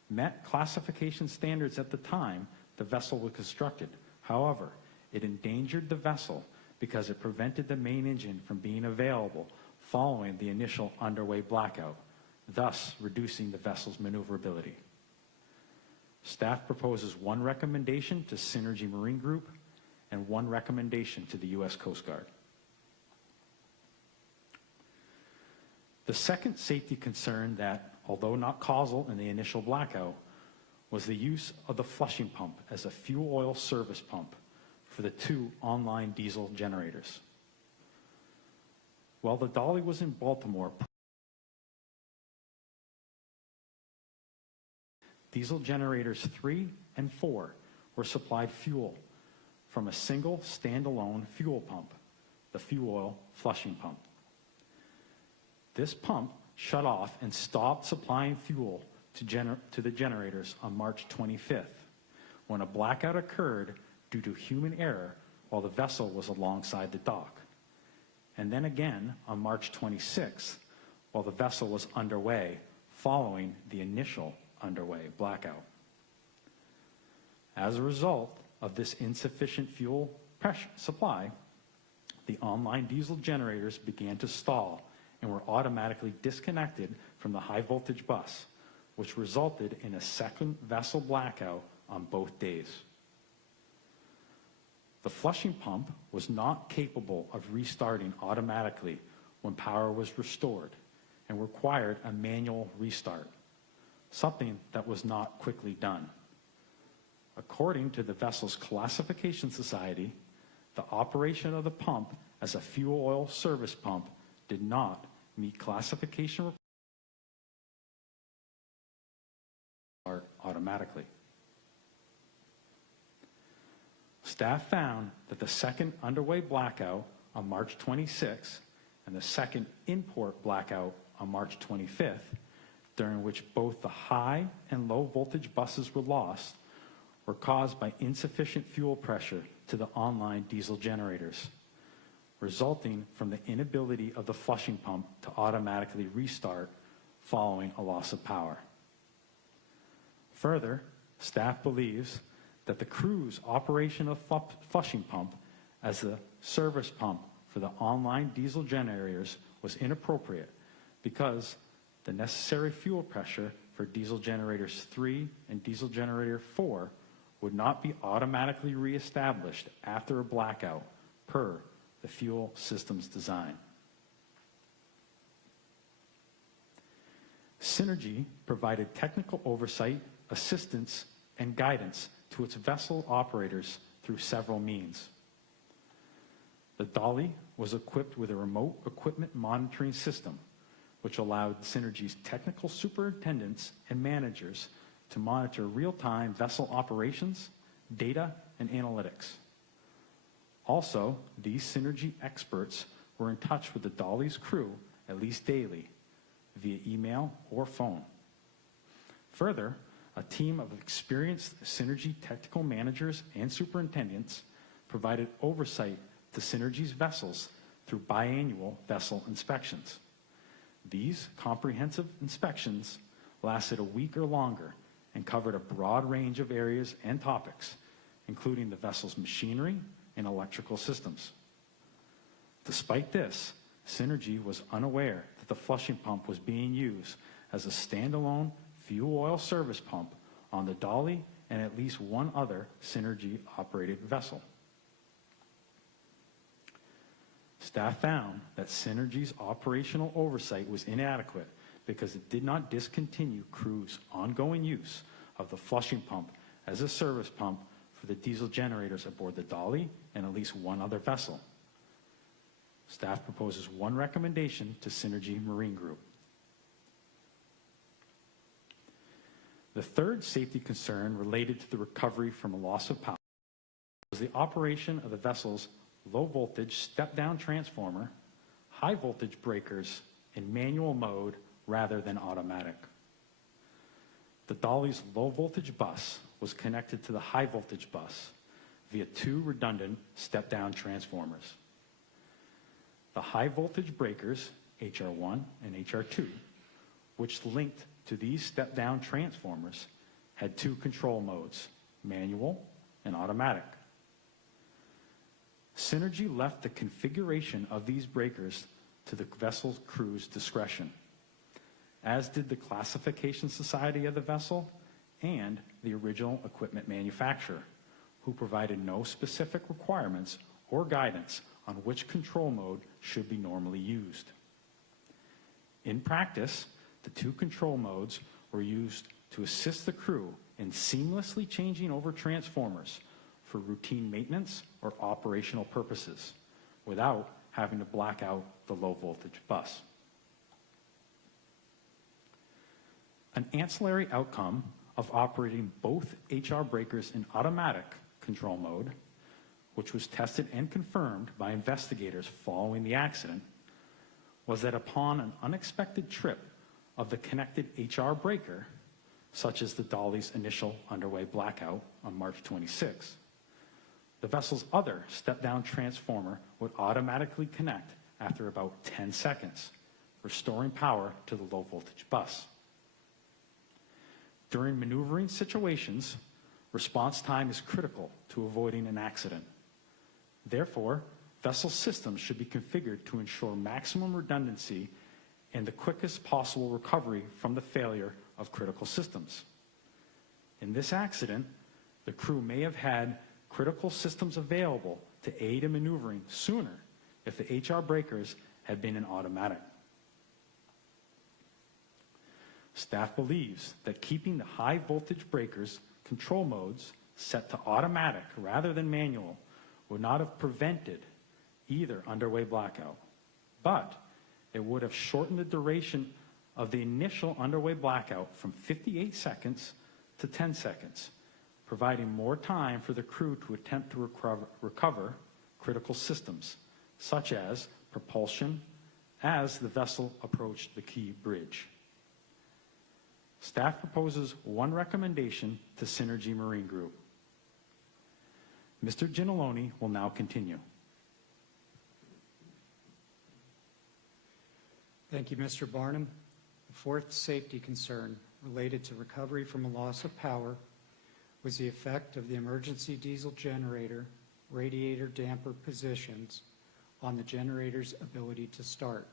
met classification standards at the time the vessel was constructed. However, it endangered the vessel because it prevented the main engine from being available following the initial underway blackout, thus reducing the vessel's maneuverability. Staff proposes 1 recommendation to Synergy Marine Group and 1 recommendation to the U.S. Coast Guard. The second safety concern that, although not causal in the initial blackout, was the use of the flushing pump as a fuel oil service pump for the 2 online diesel generators. While the Dali was in Baltimore, diesel generators 3 and 4 were supplied fuel from a single standalone fuel pump, the fuel oil flushing pump. This pump shut off and stopped supplying fuel to the generators on March 25th, when a blackout occurred due to human error while the vessel was alongside the dock, and then again on March 26th while the vessel was underway following the initial underway blackout. As a result of this insufficient fuel pressure supply, the online diesel generators began to stall and were automatically disconnected from the high voltage bus, which resulted in a second vessel blackout on both days. The flushing pump was not capable of restarting automatically when power was restored and required a manual restart, something that was not quickly done. According to the vessel's Classification Society, the operation of the pump as a fuel oil service pump did not meet classification requirements automatically. Staff found that the second underway blackout on March 26th and the second import blackout on March 25th, during which both the high and low voltage buses were lost, were caused by insufficient fuel pressure to the online diesel generators, resulting from the inability of the flushing pump to automatically restart following a loss of power. Further, staff believes that the crew's operation of flushing pump as the service pump for the online diesel generators was inappropriate because the necessary fuel pressure for diesel generators 3 and diesel generator 4 would not be automatically reestablished after a blackout per the fuel system's design. Synergy provided technical oversight, assistance, and guidance to its vessel operators through several means. The Dali was equipped with a remote equipment monitoring system, which allowed Synergy's technical superintendents and managers to monitor real-time vessel operations, data, and analytics. Also, these Synergy experts were in touch with the Dali's crew at least daily, via email or phone. Further, a team of experienced Synergy technical managers and superintendents provided oversight to Synergy's vessels through biannual vessel inspections. These comprehensive inspections lasted a week or longer and covered a broad range of areas and topics, including the vessel's machinery and electrical systems. Despite this, Synergy was unaware that the flushing pump was being used as a standalone fuel oil service pump on the Dali and at least one other Synergy-operated vessel. Staff found that Synergy's operational oversight was inadequate because it did not discontinue crew's ongoing use of the flushing pump as a service pump for the diesel generators aboard the Dali and at least one other vessel. Staff proposes one recommendation to Synergy Marine Group. The third safety concern related to the recovery from a loss of power was the operation of the vessel's low-voltage step-down transformer, high-voltage breakers in manual mode rather than automatic. The Dali's low-voltage bus was connected to the high-voltage bus via two redundant step-down transformers. The high-voltage breakers, HR1 and HR2, which linked to these step-down transformers, had two control modes, manual and automatic. Synergy left the configuration of these breakers to the vessel's crew's discretion, as did the classification society of the vessel and the original equipment manufacturer, who provided no specific requirements or guidance on which control mode should be normally used. In practice, the two control modes were used to assist the crew in seamlessly changing over transformers for routine maintenance or operational purposes without having to black out the low voltage bus. An ancillary outcome of operating both HR breakers in automatic control mode, which was tested and confirmed by investigators following the accident, was that upon an unexpected trip of the connected HR breaker, such as the Dali's initial underway blackout on March 26, the vessel's other step-down transformer would automatically connect after about 10 seconds, restoring power to the low-voltage bus. During maneuvering situations, response time is critical to avoiding an accident. Therefore, vessel systems should be configured to ensure maximum redundancy and the quickest possible recovery from the failure of critical systems. In this accident, the crew may have had critical systems available to aid in maneuvering sooner if the HR breakers had been in automatic. Staff believes that keeping the high voltage breakers control modes set to automatic rather than manual would not have prevented either underway blackout, but it would have shortened the duration of the initial underway blackout from 58 seconds to 10 seconds, providing more time for the crew to attempt to recover critical systems, such as propulsion, as the vessel approached the key bridge. Staff proposes one recommendation to Synergy Marine Group. Mr. Ginalone will now continue. Thank you, Mr. Barnum. The fourth safety concern related to recovery from a loss of power was the effect of the emergency diesel generator radiator damper positions on the generator's ability to start.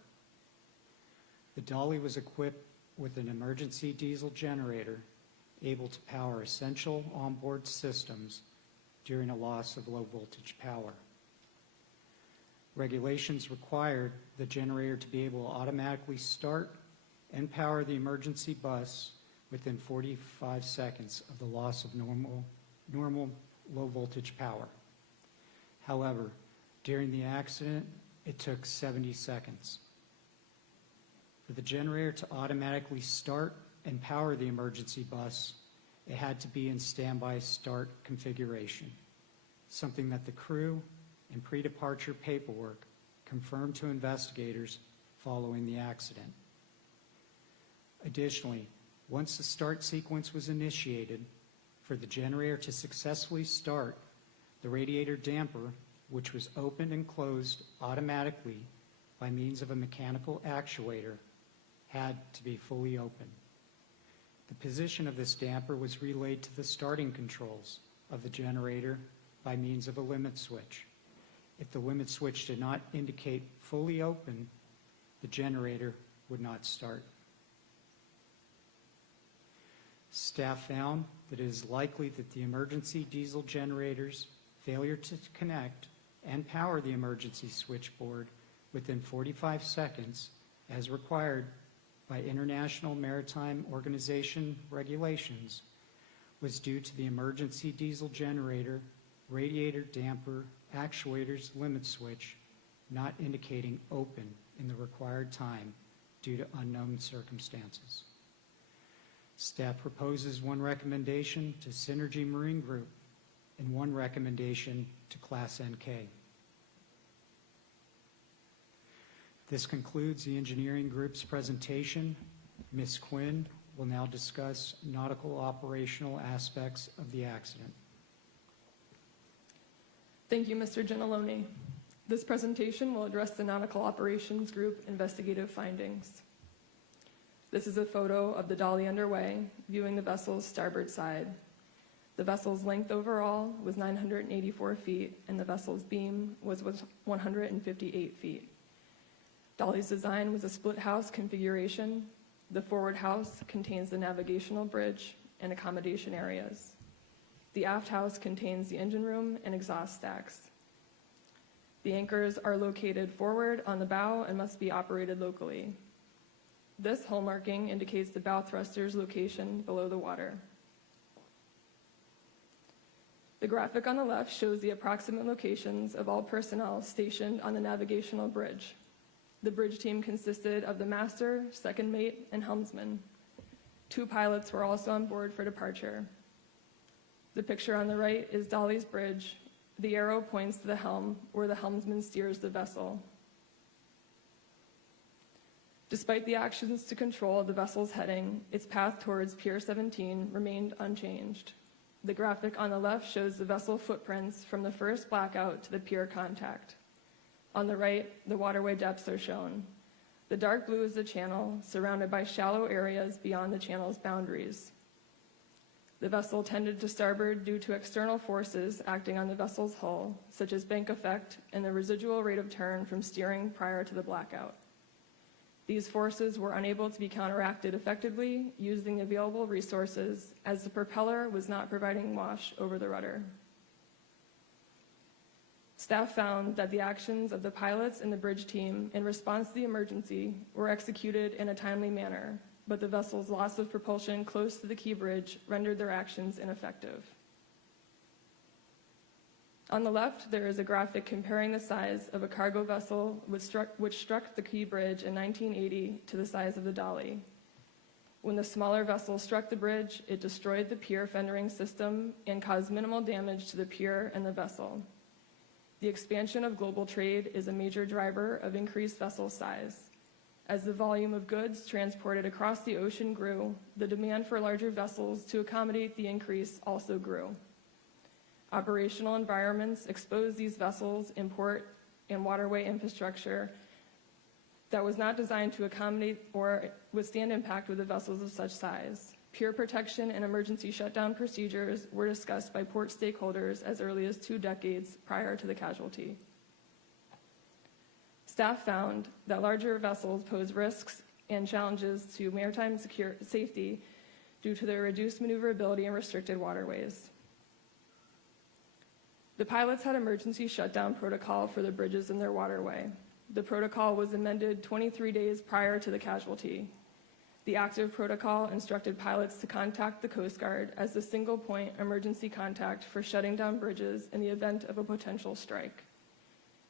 The Dali was equipped with an emergency diesel generator able to power essential onboard systems during a loss of low voltage power. Regulations required the generator to be able to automatically start and power the emergency bus within 45 seconds of the loss of normal low voltage power. However, during the accident, it took 70 seconds. For the generator to automatically start and power the emergency bus, it had to be in standby start configuration, something that the crew and pre-departure paperwork confirmed to investigators following the accident. Additionally, once the start sequence was initiated, for the generator to successfully start, the radiator damper, which was opened and closed automatically by means of a mechanical actuator, had to be fully open. The position of this damper was relayed to the starting controls of the generator by means of a limit switch. If the limit switch did not indicate fully open, the generator would not start. Staff found that it is likely that the emergency diesel generator's failure to connect and power the emergency switchboard within 45 seconds, as required by International Maritime Organization regulations, was due to the emergency diesel generator radiator damper actuator's limit switch not indicating open in the required time due to unknown circumstances. Staff proposes one recommendation to Synergy Marine Group and one recommendation to Class NK. This concludes the engineering group's presentation. Ms. Quinn will now discuss nautical operational aspects of the accident. Thank you, Mr. Ginalone. This presentation will address the Nautical Operations Group investigative findings. This is a photo of the Dali underway, viewing the vessel's starboard side. The vessel's length overall was 984 feet, and the vessel's beam was 158 feet. Dali's design was a split house configuration. The forward house contains the navigational bridge and accommodation areas. The aft house contains the engine room and exhaust stacks. The anchors are located forward on the bow and must be operated locally. This hull marking indicates the bow thruster's location below the water. The graphic on the left shows the approximate locations of all personnel stationed on the navigational bridge. The bridge team consisted of the master, second mate, and helmsman. 2 pilots were also on board for departure. The picture on the right is Dali's bridge. The arrow points to the helm, where the helmsman steers the vessel. Despite the actions to control the vessel's heading, its path towards Pier 17 remained unchanged. The graphic on the left shows the vessel footprints from the first blackout to the pier contact. On the right, the waterway depths are shown. The dark blue is the channel, surrounded by shallow areas beyond the channel's boundaries. The vessel tended to starboard due to external forces acting on the vessel's hull, such as bank effect and the residual rate of turn from steering prior to the blackout. These forces were unable to be counteracted effectively using the available resources, as the propeller was not providing wash over the rudder. Staff found that the actions of the pilots and the bridge team in response to the emergency were executed in a timely manner, but the vessel's loss of propulsion close to the key bridge rendered their actions ineffective. On the left, there is a graphic comparing the size of a cargo vessel which struck the Key Bridge in 1980 to the size of the Dali. When the smaller vessel struck the bridge, it destroyed the pier fendering system and caused minimal damage to the pier and the vessel. The expansion of global trade is a major driver of increased vessel size. As the volume of goods transported across the ocean grew, the demand for larger vessels to accommodate the increase also grew. Operational environments expose these vessels in port and waterway infrastructure that was not designed to accommodate or withstand impact with the vessels of such size. Pier protection and emergency shutdown procedures were discussed by port stakeholders as early as 2 decades prior to the casualty. Staff found that larger vessels pose risks and challenges to maritime safety due to their reduced maneuverability and restricted waterways. The pilots had emergency shutdown protocol for the bridges in their waterway. The protocol was amended 23 days prior to the casualty. The active protocol instructed pilots to contact the Coast Guard as the single point emergency contact for shutting down bridges in the event of a potential strike.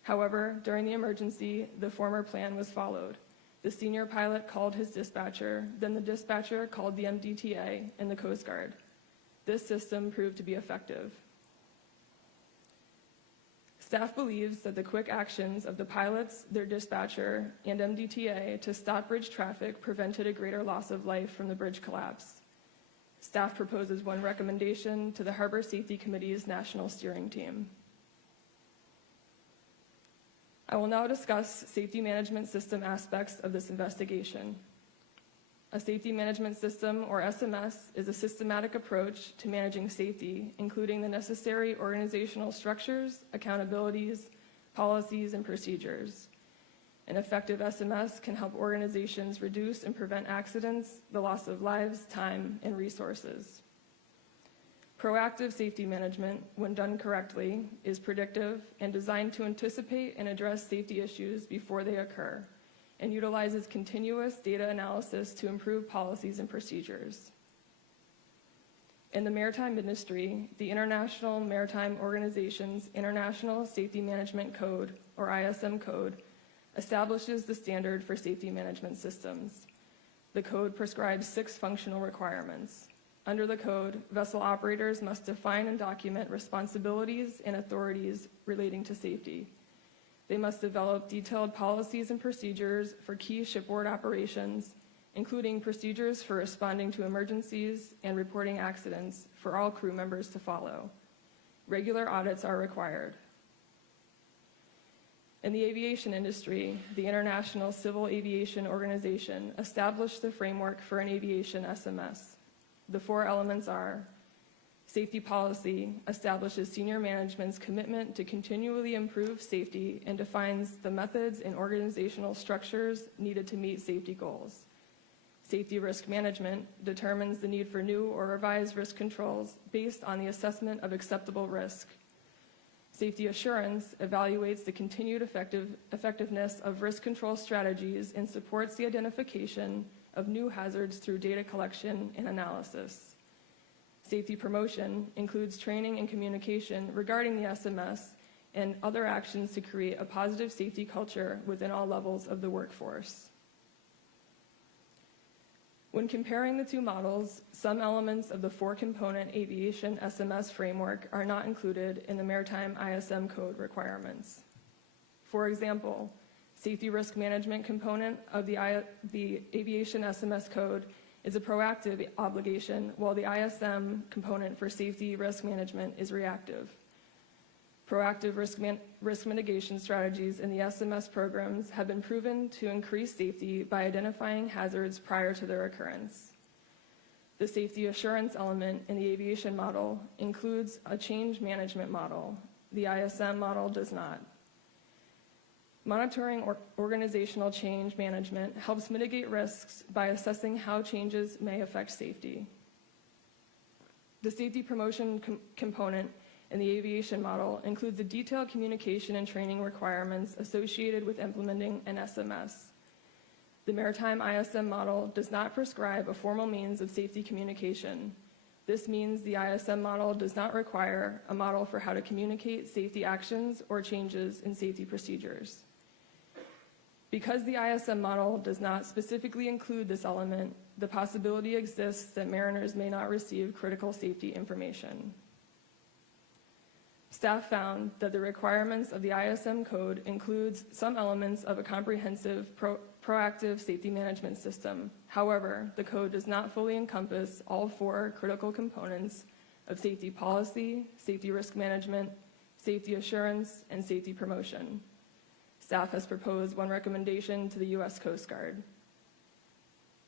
However, during the emergency, the former plan was followed. The senior pilot called his dispatcher, then the dispatcher called the MDTA and the Coast Guard. This system proved to be effective. Staff believes that the quick actions of the pilots, their dispatcher, and MDTA to stop bridge traffic prevented a greater loss of life from the bridge collapse. Staff proposes one recommendation to the Harbor Safety Committee's National Steering Team. I will now discuss safety management system aspects of this investigation. A safety management system, or SMS, is a systematic approach to managing safety, including the necessary organizational structures, accountabilities, policies, and procedures. An effective SMS can help organizations reduce and prevent accidents, the loss of lives, time, and resources. Proactive safety management, when done correctly, is predictive and designed to anticipate and address safety issues before they occur, and utilizes continuous data analysis to improve policies and procedures. In the maritime industry, the International Maritime Organization's International Safety Management Code, or ISM code, establishes the standard for safety management systems. The code prescribes 6 functional requirements. Under the code, vessel operators must define and document responsibilities and authorities relating to safety. They must develop detailed policies and procedures for key shipboard operations, including procedures for responding to emergencies and reporting accidents for all crew members to follow. Regular audits are required. In the aviation industry, the International Civil Aviation Organization established the framework for an aviation SMS. The 4 elements are: safety policy establishes senior management's commitment to continually improve safety and defines the methods and organizational structures needed to meet safety goals. Safety risk management determines the need for new or revised risk controls based on the assessment of acceptable risk. Safety assurance evaluates the continued effectiveness of risk control strategies and supports the identification of new hazards through data collection and analysis. Safety promotion includes training and communication regarding the SMS and other actions to create a positive safety culture within all levels of the workforce. When comparing the 2 models, some elements of the 4-component aviation SMS framework are not included in the Maritime ISM code requirements. For example, safety risk management component of the aviation SMS code is a proactive obligation, while the ISM component for safety risk management is reactive. Proactive risk mitigation strategies in the SMS programs have been proven to increase safety by identifying hazards prior to their occurrence. The safety assurance element in the aviation model includes a change management model. The ISM model does not. Monitoring organizational change management helps mitigate risks by assessing how changes may affect safety. The safety promotion component in the aviation model includes the detailed communication and training requirements associated with implementing an SMS. The Maritime ISM model does not prescribe a formal means of safety communication. This means the ISM model does not require a model for how to communicate safety actions or changes in safety procedures. Because the ISM model does not specifically include this element, the possibility exists that mariners may not receive critical safety information. Staff found that the requirements of the ISM code includes some elements of a comprehensive proactive safety management system. However, the code does not fully encompass all 4 critical components of safety policy, safety risk management, safety assurance, and safety promotion. Staff has proposed one recommendation to the U.S. Coast Guard.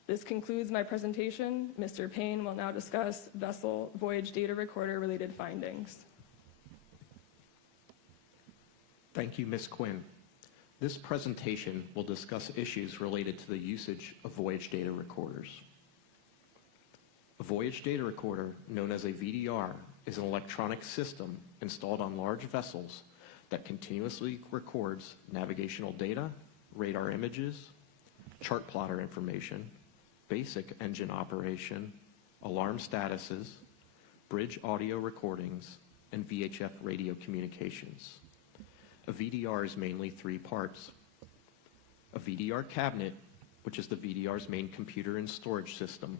This concludes my presentation. Mr. Payne will now discuss vessel voyage data recorder related findings. Thank you, Ms. Quinn. This presentation will discuss issues related to the usage of voyage data recorders. A voyage data recorder, known as a VDR, is an electronic system installed on large vessels that continuously records navigational data, radar images, chart plotter information, basic engine operation, alarm statuses, bridge audio recordings, and VHF radio communications. A VDR is mainly 3 parts. A VDR cabinet, which is the VDR's main computer and storage system.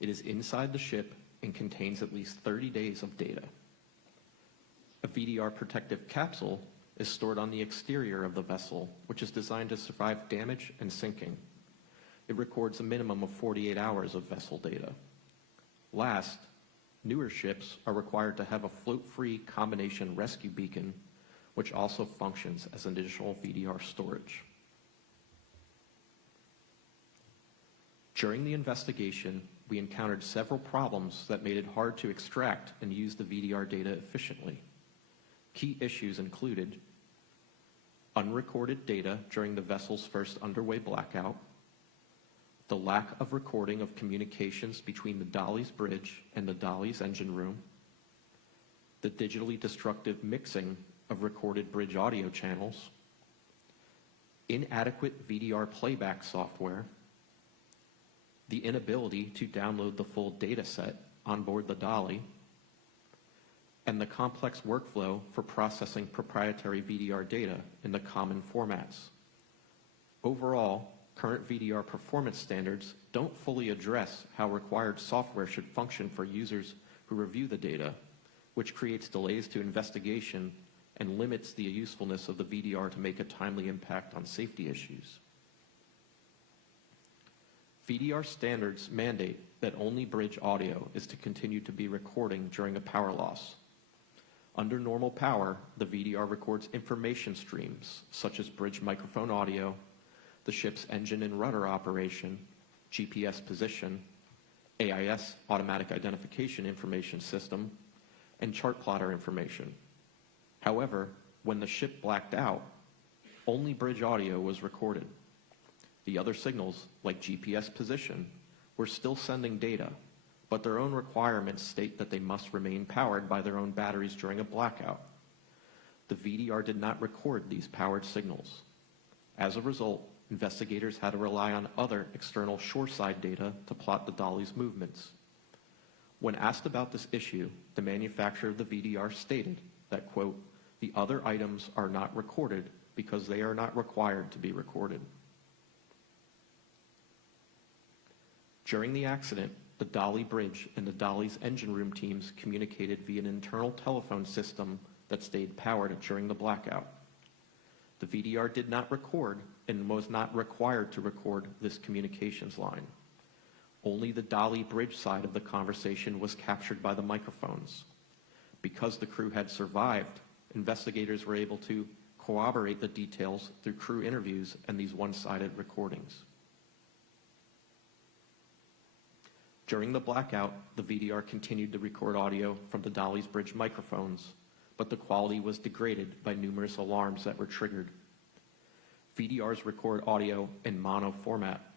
It is inside the ship and contains at least 30 days of data. A VDR protective capsule is stored on the exterior of the vessel, which is designed to survive damage and sinking. It records a minimum of 48 hours of vessel data. Last, newer ships are required to have a float-free combination rescue beacon, which also functions as additional VDR storage. During the investigation, we encountered several problems that made it hard to extract and use the VDR data efficiently. Key issues included unrecorded data during the vessel's first underway blackout, the lack of recording of communications between the Dali's bridge and the Dali's engine room, the digitally destructive mixing of recorded bridge audio channels, inadequate VDR playback software, the inability to download the full data set on board the Dali, and the complex workflow for processing proprietary VDR data in the common formats. Overall, current VDR performance standards don't fully address how required software should function for users who review the data, which creates delays to investigation and limits the usefulness of the VDR to make a timely impact on safety issues. VDR standards mandate that only bridge audio is to continue to be recording during a power loss. Under normal power, the VDR records information streams such as bridge microphone audio, the ship's engine and rudder operation, GPS position, AIS automatic identification information system, and chart plotter information. However, when the ship blacked out, only bridge audio was recorded. The other signals, like GPS position, were still sending data, but their own requirements state that they must remain powered by their own batteries during a blackout. The VDR did not record these powered signals. As a result, investigators had to rely on other external shoreside data to plot the Dali's movements. When asked about this issue, the manufacturer of the VDR stated that, quote, "The other items are not recorded because they are not required to be recorded." During the accident, the Dali bridge and the Dali's engine room teams communicated via an internal telephone system that stayed powered during the blackout. The VDR did not record and was not required to record this communications line. Only the Dali bridge side of the conversation was captured by the microphones. Because the crew had survived, investigators were able to corroborate the details through crew interviews and these one-sided recordings. During the blackout, the VDR continued to record audio from the Dali's bridge microphones, but the quality was degraded by numerous alarms that were triggered. VDRs record audio in mono format.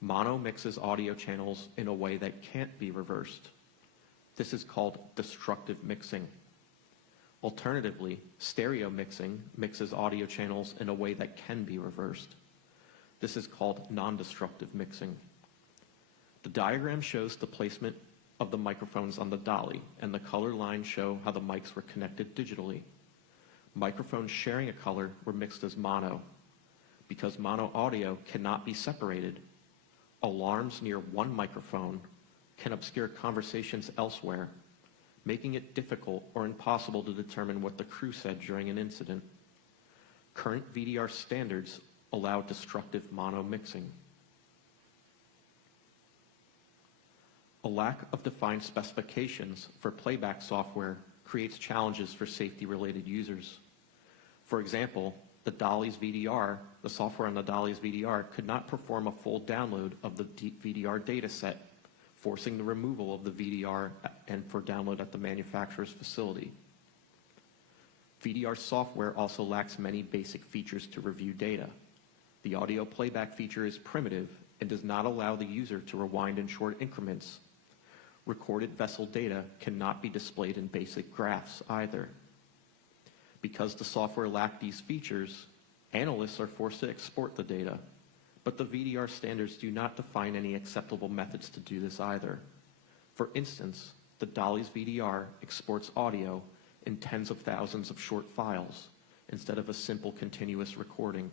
Mono mixes audio channels in a way that can't be reversed. This is called destructive mixing. Alternatively, stereo mixing mixes audio channels in a way that can be reversed. This is called non-destructive mixing. The diagram shows the placement of the microphones on the Dali, and the color lines show how the mics were connected digitally. Microphones sharing a color were mixed as mono. Because mono audio cannot be separated, alarms near one microphone can obscure conversations elsewhere, making it difficult or impossible to determine what the crew said during an incident. Current VDR standards allow destructive mono mixing. A lack of defined specifications for playback software creates challenges for safety-related users. For example, the software on the Dali's VDR could not perform a full download of the VDR data set, forcing the removal of the VDR and for download at the manufacturer's facility. VDR software also lacks many basic features to review data. The audio playback feature is primitive and does not allow the user to rewind in short increments. Recorded vessel data cannot be displayed in basic graphs either. Because the software lacked these features, analysts are forced to export the data, but the VDR standards do not define any acceptable methods to do this either. For instance, the Dali's VDR exports audio in tens of thousands of short files instead of a simple continuous recording.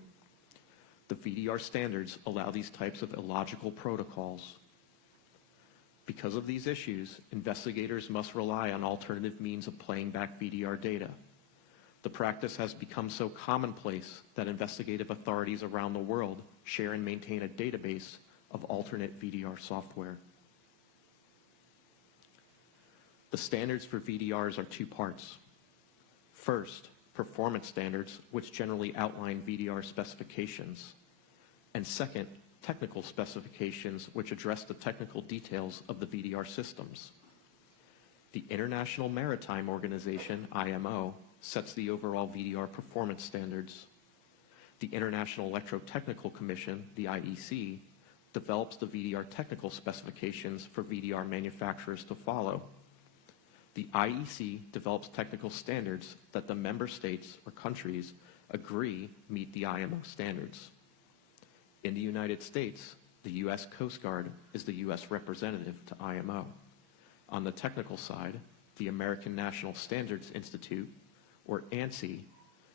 The VDR standards allow these types of illogical protocols. Because of these issues, investigators must rely on alternative means of playing back VDR data. The practice has become so commonplace that investigative authorities around the world share and maintain a database of alternate VDR software. The standards for VDRs are two parts. First, performance standards, which generally outline VDR specifications. And second, technical specifications, which address the technical details of the VDR systems. The International Maritime Organization, IMO, sets the overall VDR performance standards. The International Electrotechnical Commission, the IEC, develops the VDR technical specifications for VDR manufacturers to follow. The IEC develops technical standards that the member states or countries agree meet the IMO standards. In the United States, the U.S. Coast Guard is the U.S. representative to IMO. On the technical side, the American National Standards Institute, or ANSI,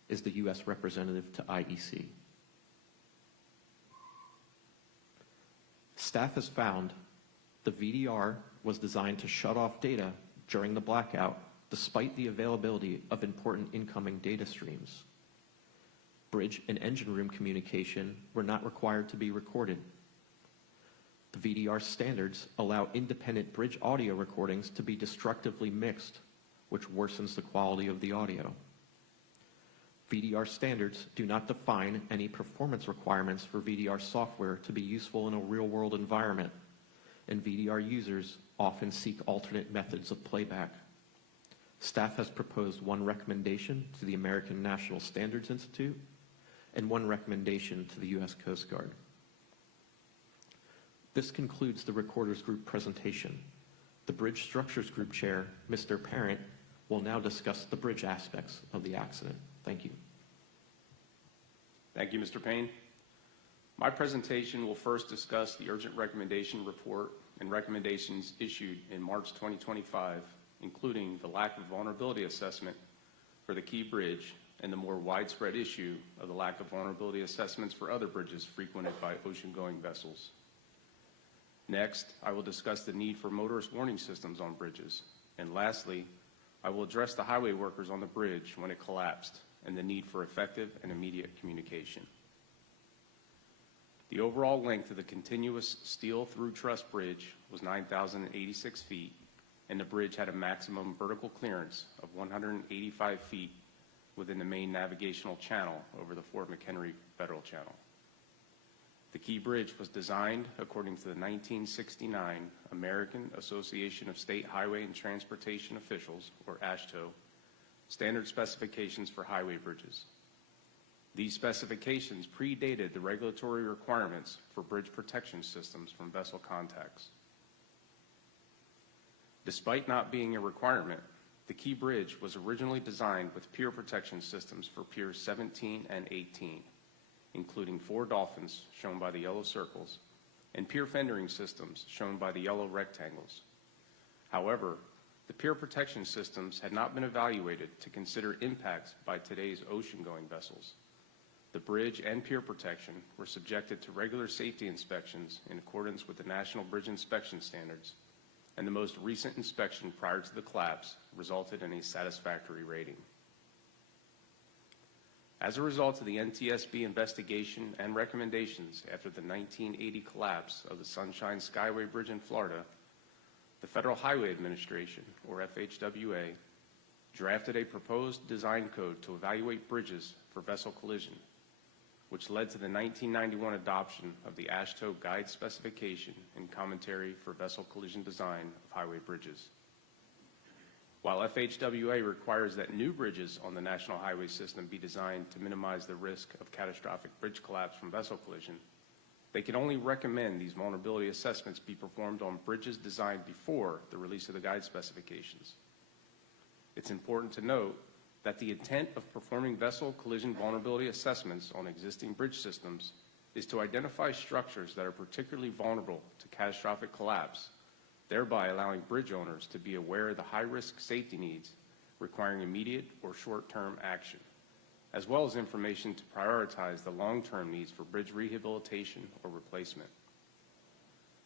is the U.S. representative to IEC. Staff has found the VDR was designed to shut off data during the blackout despite the availability of important incoming data streams. Bridge and engine room communication were not required to be recorded. The VDR standards allow independent bridge audio recordings to be destructively mixed, which worsens the quality of the audio. VDR standards do not define any performance requirements for VDR software to be useful in a real-world environment, and VDR users often seek alternate methods of playback. Staff has proposed one recommendation to the American National Standards Institute and one recommendation to the U.S. Coast Guard. This concludes the Recorders Group presentation. The Bridge Structures Group Chair, Mr. Parent, will now discuss the bridge aspects of the accident. Thank you. Thank you, Mr. Payne. My presentation will first discuss the urgent recommendation report and recommendations issued in March 2025, including the lack of vulnerability assessment for the Key Bridge and the more widespread issue of the lack of vulnerability assessments for other bridges frequented by ocean-going vessels. Next, I will discuss the need for motorist warning systems on bridges. And lastly, I will address the highway workers on the bridge when it collapsed and the need for effective and immediate communication. The overall length of the continuous steel through truss bridge was 9,086 feet, and the bridge had a maximum vertical clearance of 185 feet within the main navigational channel over the Fort McHenry Federal Channel. The Key Bridge was designed according to the 1969 American Association of State Highway and Transportation Officials, or AASHTO, standard specifications for highway bridges. These specifications predated the regulatory requirements for bridge protection systems from vessel contacts. Despite not being a requirement, the Key Bridge was originally designed with pier protection systems for piers 17 and 18, including 4 dolphins, shown by the yellow circles, and pier fendering systems, shown by the yellow rectangles. However, the pier protection systems had not been evaluated to consider impacts by today's ocean-going vessels. The bridge and pier protection were subjected to regular safety inspections in accordance with the National Bridge Inspection Standards, and the most recent inspection prior to the collapse resulted in a satisfactory rating. As a result of the NTSB investigation and recommendations after the 1980 collapse of the Sunshine Skyway Bridge in Florida, the Federal Highway Administration, or FHWA, drafted a proposed design code to evaluate bridges for vessel collision, which led to the 1991 adoption of the AASHTO Guide Specification and Commentary for Vessel Collision Design of Highway Bridges. While FHWA requires that new bridges on the national highway system be designed to minimize the risk of catastrophic bridge collapse from vessel collision, they can only recommend these vulnerability assessments be performed on bridges designed before the release of the guide specifications. It's important to note that the intent of performing vessel collision vulnerability assessments on existing bridge systems is to identify structures that are particularly vulnerable to catastrophic collapse, thereby allowing bridge owners to be aware of the high-risk safety needs requiring immediate or short-term action, as well as information to prioritize the long-term needs for bridge rehabilitation or replacement.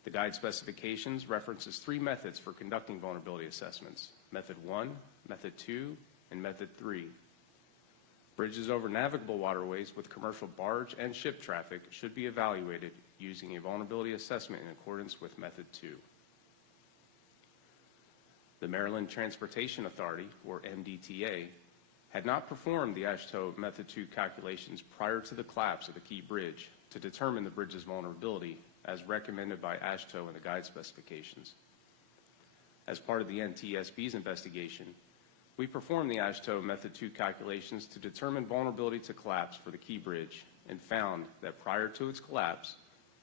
The guide specifications references 3 methods for conducting vulnerability assessments: Method 1, Method 2, and Method 3. Bridges over navigable waterways with commercial barge and ship traffic should be evaluated using a vulnerability assessment in accordance with Method 2. The Maryland Transportation Authority, or MDTA, had not performed the AASHTO Method 2 calculations prior to the collapse of the Key Bridge to determine the bridge's vulnerability as recommended by AASHTO in the guide specifications. As part of the NTSB's investigation, we performed the AASHTO Method 2 calculations to determine vulnerability to collapse for the Key Bridge and found that prior to its collapse,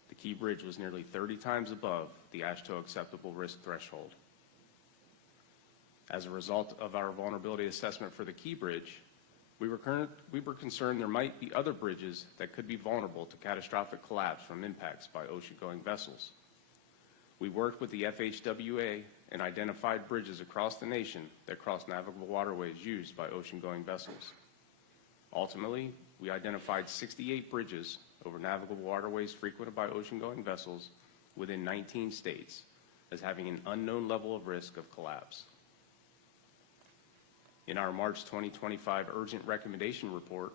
the Key Bridge was nearly 30 times above the AASHTO acceptable risk threshold. As a result of our vulnerability assessment for the Key Bridge, we were concerned there might be other bridges that could be vulnerable to catastrophic collapse from impacts by ocean-going vessels. We worked with the FHWA and identified bridges across the nation that cross navigable waterways used by ocean-going vessels. Ultimately, we identified 68 bridges over navigable waterways frequented by ocean-going vessels within 19 states as having an unknown level of risk of collapse. In our March 2025 Urgent Recommendation Report,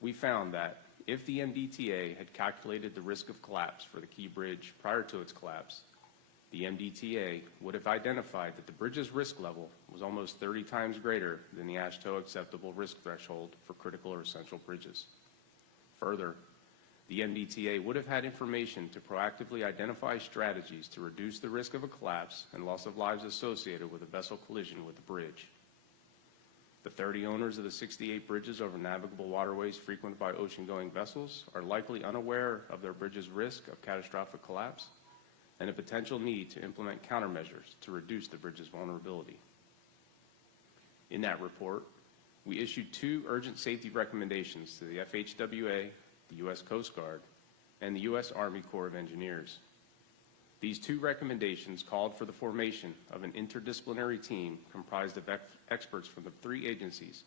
we found that if the MDTA had calculated the risk of collapse for the Key Bridge prior to its collapse, the MDTA would have identified that the bridge's risk level was almost 30 times greater than the AASHTO acceptable risk threshold for critical or essential bridges. Further, the MDTA would have had information to proactively identify strategies to reduce the risk of a collapse and loss of lives associated with a vessel collision with the bridge. The 30 owners of the 68 bridges over navigable waterways frequented by ocean-going vessels are likely unaware of their bridge's risk of catastrophic collapse and a potential need to implement countermeasures to reduce the bridge's vulnerability. In that report, we issued 2 urgent safety recommendations to the FHWA, the U.S. Coast Guard, and the U.S. Army Corps of Engineers. These 2 recommendations called for the formation of an interdisciplinary team comprised of experts from the 3 agencies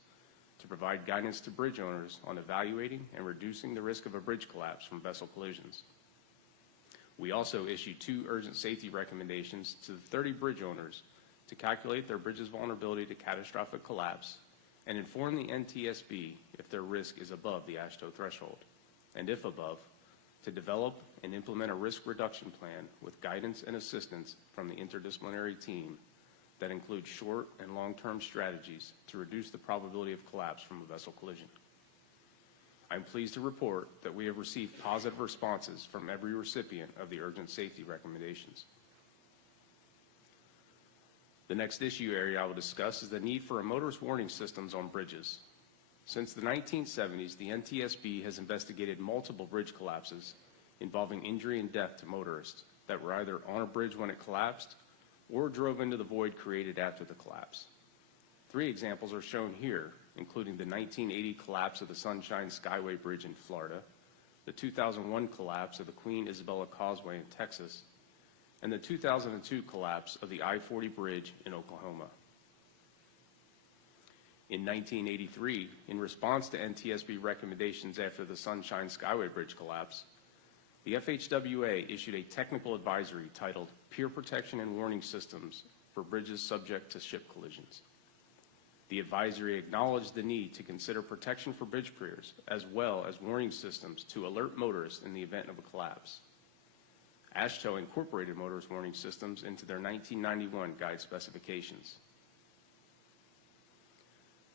to provide guidance to bridge owners on evaluating and reducing the risk of a bridge collapse from vessel collisions. We also issued 2 urgent safety recommendations to the 30 bridge owners to calculate their bridge's vulnerability to catastrophic collapse and inform the NTSB if their risk is above the AASHTO threshold, and if above, to develop and implement a risk reduction plan with guidance and assistance from the interdisciplinary team that includes short and long-term strategies to reduce the probability of collapse from a vessel collision. I'm pleased to report that we have received positive responses from every recipient of the urgent safety recommendations. The next issue area I will discuss is the need for a motorist warning systems on bridges. Since the 1970s, the NTSB has investigated multiple bridge collapses involving injury and death to motorists that were either on a bridge when it collapsed or drove into the void created after the collapse. 3 examples are shown here, including the 1980 collapse of the Sunshine Skyway Bridge in Florida, the 2001 collapse of the Queen Isabella Causeway in Texas, and the 2002 collapse of the I-40 bridge in Oklahoma. In 1983, in response to NTSB recommendations after the Sunshine Skyway Bridge collapse, the FHWA issued a technical advisory titled Pier Protection and Warning Systems for Bridges Subject to Ship Collisions. The advisory acknowledged the need to consider protection for bridge piers as well as warning systems to alert motorists in the event of a collapse. AASHTO incorporated motorist warning systems into their 1991 guide specifications.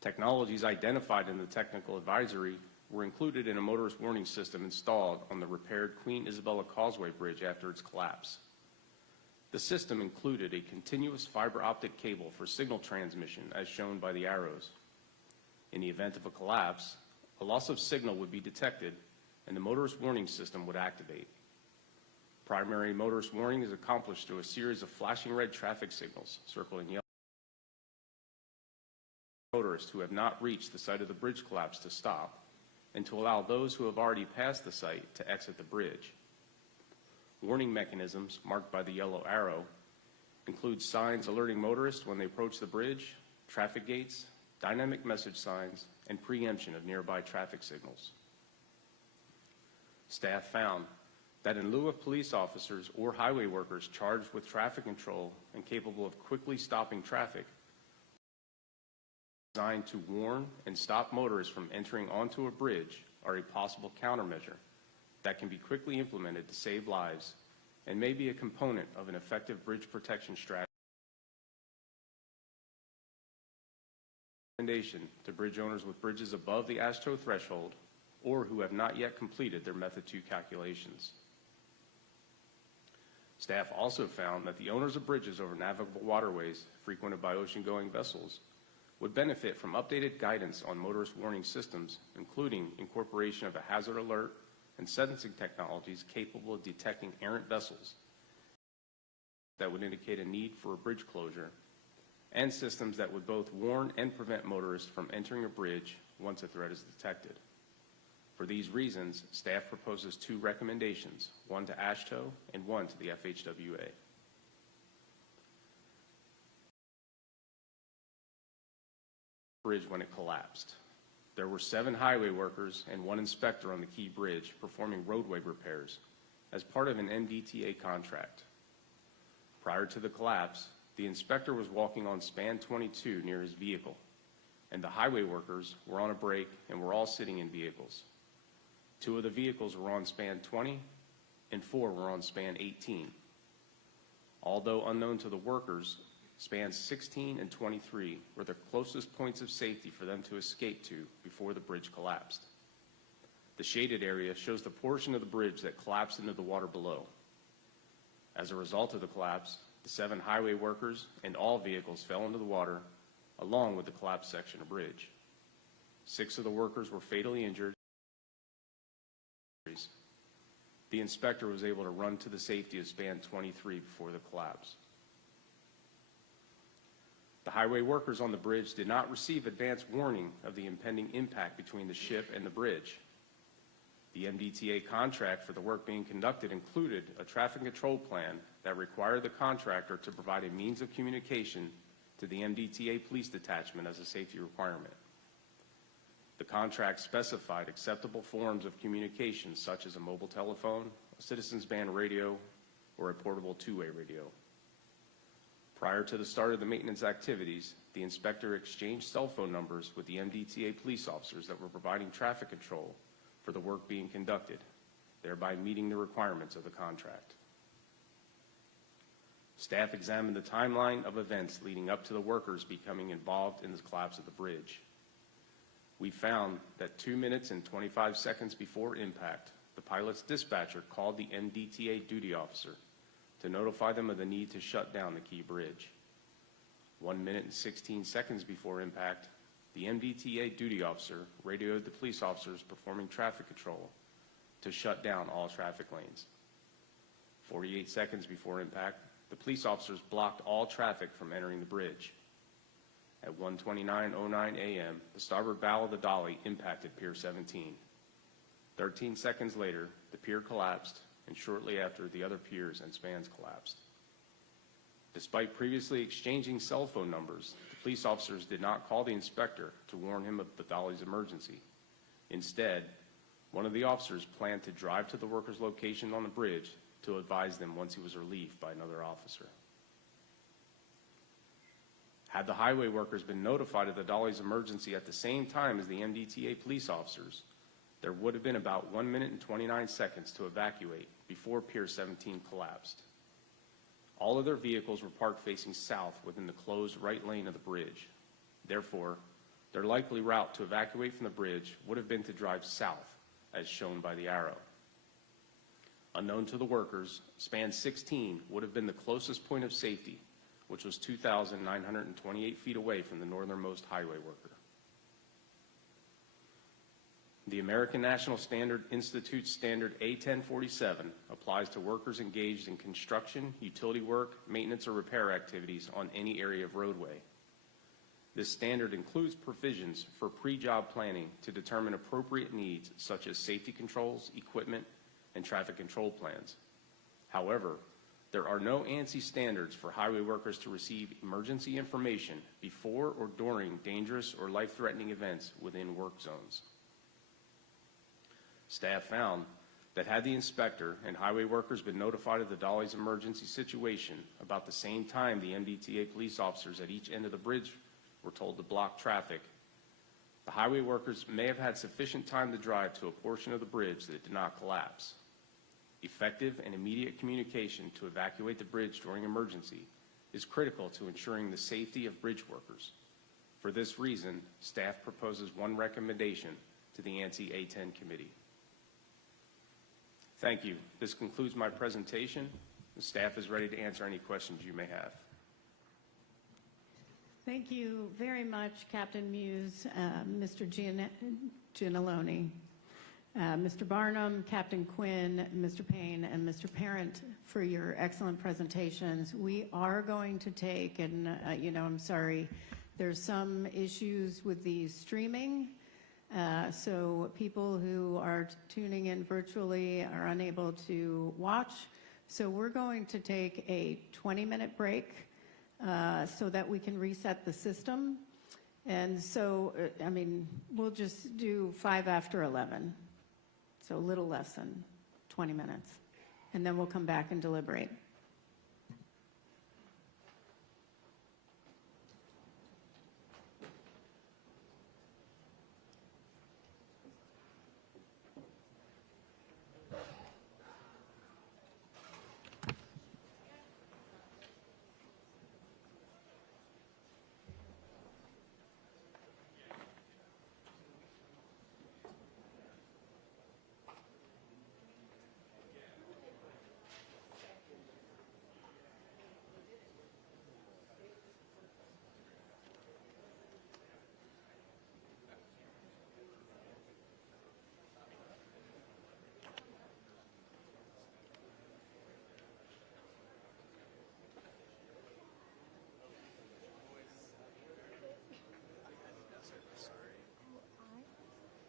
Technologies identified in the technical advisory were included in a motorist warning system installed on the repaired Queen Isabella Causeway Bridge after its collapse. The system included a continuous fiber optic cable for signal transmission as shown by the arrows. In the event of a collapse, a loss of signal would be detected and the motorist warning system would activate. Primary motorist warning is accomplished through a series of flashing red traffic signals circling yellow. Motorists who have not reached the site of the bridge collapse to stop and to allow those who have already passed the site to exit the bridge. Warning mechanisms, marked by the yellow arrow, include signs alerting motorists when they approach the bridge, traffic gates, dynamic message signs, and preemption of nearby traffic signals. Staff found that in lieu of police officers or highway workers charged with traffic control and capable of quickly stopping traffic, designed to warn and stop motorists from entering onto a bridge are a possible countermeasure that can be quickly implemented to save lives and may be a component of an effective bridge protection strategy. Recommendation to bridge owners with bridges above the AASHTO threshold or who have not yet completed their Method 2 calculations. Staff also found that the owners of bridges over navigable waterways frequented by ocean-going vessels would benefit from updated guidance on motorist warning systems, including incorporation of a hazard alert and sensing technologies capable of detecting errant vessels that would indicate a need for a bridge closure, and systems that would both warn and prevent motorists from entering a bridge once a threat is detected. For these reasons, staff proposes two recommendations, one to AASHTO and one to the FHWA. Bridge when it collapsed. There were 7 highway workers and 1 inspector on the key bridge performing roadway repairs as part of an MDTA contract. Prior to the collapse, the inspector was walking on span 22 near his vehicle, and the highway workers were on a break and were all sitting in vehicles. 2 of the vehicles were on span 20 and 4 were on span 18. Although unknown to the workers, spans 16 and 23 were the closest points of safety for them to escape to before the bridge collapsed. The shaded area shows the portion of the bridge that collapsed into the water below. As a result of the collapse, the 7 highway workers and all vehicles fell into the water, along with the collapsed section of bridge. 6 of the workers were fatally injured. The inspector was able to run to the safety of span 23 before the collapse. The highway workers on the bridge did not receive advance warning of the impending impact between the ship and the bridge. The MDTA contract for the work being conducted included a traffic control plan that required the contractor to provide a means of communication to the MDTA police detachment as a safety requirement. The contract specified acceptable forms of communication such as a mobile telephone, a citizens band radio, or a portable two-way radio. Prior to the start of the maintenance activities, the inspector exchanged cell phone numbers with the MDTA police officers that were providing traffic control for the work being conducted, thereby meeting the requirements of the contract. Staff examined the timeline of events leading up to the workers becoming involved in the collapse of the bridge. We found that 2 minutes and 25 seconds before impact, the pilot's dispatcher called the MDTA duty officer to notify them of the need to shut down the key bridge. 1 minute and 16 seconds before impact, the MDTA duty officer radioed the police officers performing traffic control to shut down all traffic lanes. 48 seconds before impact, the police officers blocked all traffic from entering the bridge. At 1:29:09 a.m., the starboard bow of the Dali impacted Pier 17. 13 seconds later, the pier collapsed, and shortly after, the other piers and spans collapsed. Despite previously exchanging cell phone numbers, the police officers did not call the inspector to warn him of the Dali's emergency. Instead, one of the officers planned to drive to the worker's location on the bridge to advise them once he was relieved by another officer. Had the highway workers been notified of the Dali's emergency at the same time as the MDTA police officers, there would have been about 1 minute and 29 seconds to evacuate before Pier 17 collapsed. All of their vehicles were parked facing south within the closed right lane of the bridge. Therefore, their likely route to evacuate from the bridge would have been to drive south, as shown by the arrow. Unknown to the workers, span 16 would have been the closest point of safety, which was 2,928 feet away from the northernmost highway worker. The American National Standard Institute Standard A1047 applies to workers engaged in construction, utility work, maintenance, or repair activities on any area of roadway. This standard includes provisions for pre-job planning to determine appropriate needs such as safety controls, equipment, and traffic control plans. However, there are no ANSI standards for highway workers to receive emergency information before or during dangerous or life-threatening events within work zones. Staff found that had the inspector and highway workers been notified of the Dali's emergency situation about the same time the MDTA police officers at each end of the bridge were told to block traffic, the highway workers may have had sufficient time to drive to a portion of the bridge that did not collapse. Effective and immediate communication to evacuate the bridge during emergency is critical to ensuring the safety of bridge workers. For this reason, staff proposes one recommendation to the ANSI A10 committee. Thank you. This concludes my presentation. The staff is ready to answer any questions you may have. Thank you very much, Captain Muse, Mr. Gianelloni, Mr. Barnum, Captain Quinn, Mr. Payne, and Mr. Parent for your excellent presentations. We are going to take, and I'm sorry, there's some issues with the streaming. So people who are tuning in virtually are unable to watch. So we're going to take a 20-minute break so that we can reset the system. And so, we'll just do 5 after 11. So a little less than 20 minutes. And then we'll come back and deliberate.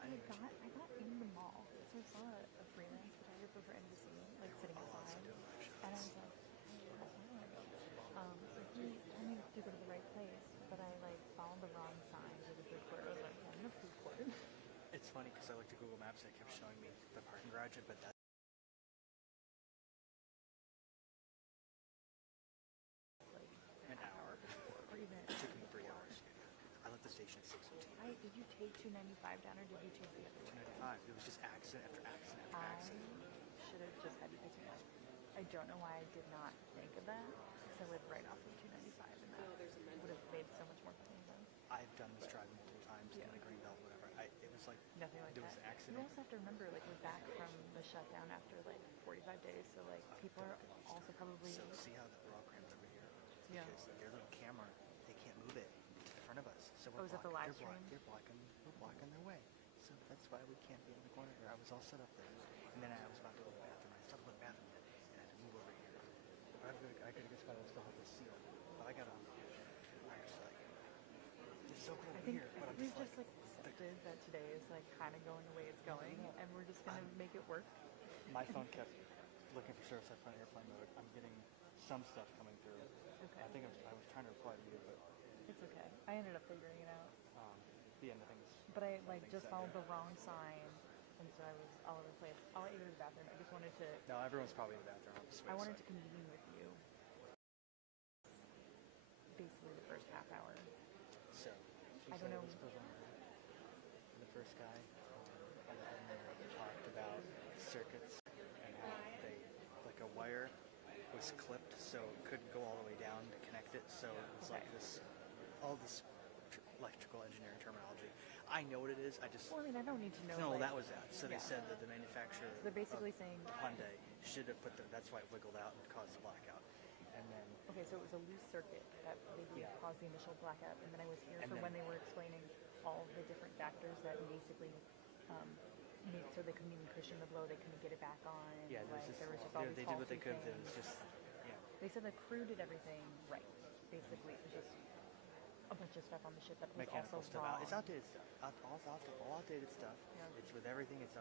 I got in the mall, so I saw a freelance photographer for NBC, like sitting outside, and I was like, hey, I want to go. So he told me to go to the right place, but I followed the wrong sign to the food court. I was like, I'm in a food court. It's funny because I looked at Google Maps and it kept showing me the parking garage, but that an hour, Or even it took me 3 hours. I left the station at 6:15. did you take 295 down, or did you take the other way? 295. It was just accident after accident after I accident. should have just had you pick me up. I don't know why I did not think of that, because I live right off of 295, and that would have made so much more fucking sense. I've done this drive multiple times in the Greenbelt, whatever. It was like Nothing like there that. was an accident. You also have to remember, we're back from the shutdown after 45 days, so people are also probably. So see how we're all crammed over here? Yeah. Because their little camera, they can't move it in front of us. So Oh, is that the live stream? We're blocking their way. So that's why we can't be in the corner here. I was all set up there, and then I was about to go to the bathroom. I stopped to go to the bathroom, and I had to move over here. I could have just got it still have the seal, but I got on. I was like, it's so cool I think here, but I'm we've just just accepted that today is kind of going the way it's going, and we're just gonna make it work. my phone kept looking for service. I put on airplane mode. I'm getting some stuff coming through. Okay. I think I was trying to reply to you, but It's okay. I ended up figuring it out. the end of things. But I like just followed the wrong sign, and so I was all over the place. I'll let you go to the bathroom. I just wanted to. No, everyone's probably in the bathroom. I wanted to convene with you. Basically, the first half hour. So, I don't know. The first guy talked about circuits and how they, like a wire was clipped so it couldn't go all the way down to connect it. So it was like this, all this electrical engineering terminology. I know what it is. I just Well, I mean, I don't need to know. no, like, that was that. So they yeah. said that the manufacturer, So they're basically of saying. Hyundai should have put the. That's why it wiggled out and caused the blackout. And then Okay, so it was a loose circuit that basically Yeah. caused the initial blackout, and then I was here And for then- when they were explaining all the different factors that basically made so they couldn't even cushion the blow, they couldn't get it back on. yeah, like, there was just all these they did what they faulty could. It was things. just yeah. They said the crew did everything right. Basically, it was just a bunch of stuff on the ship that was Mechanical also stuff. wrong. It's outdated stuff. All outdated stuff. Yeah. It's with everything. It's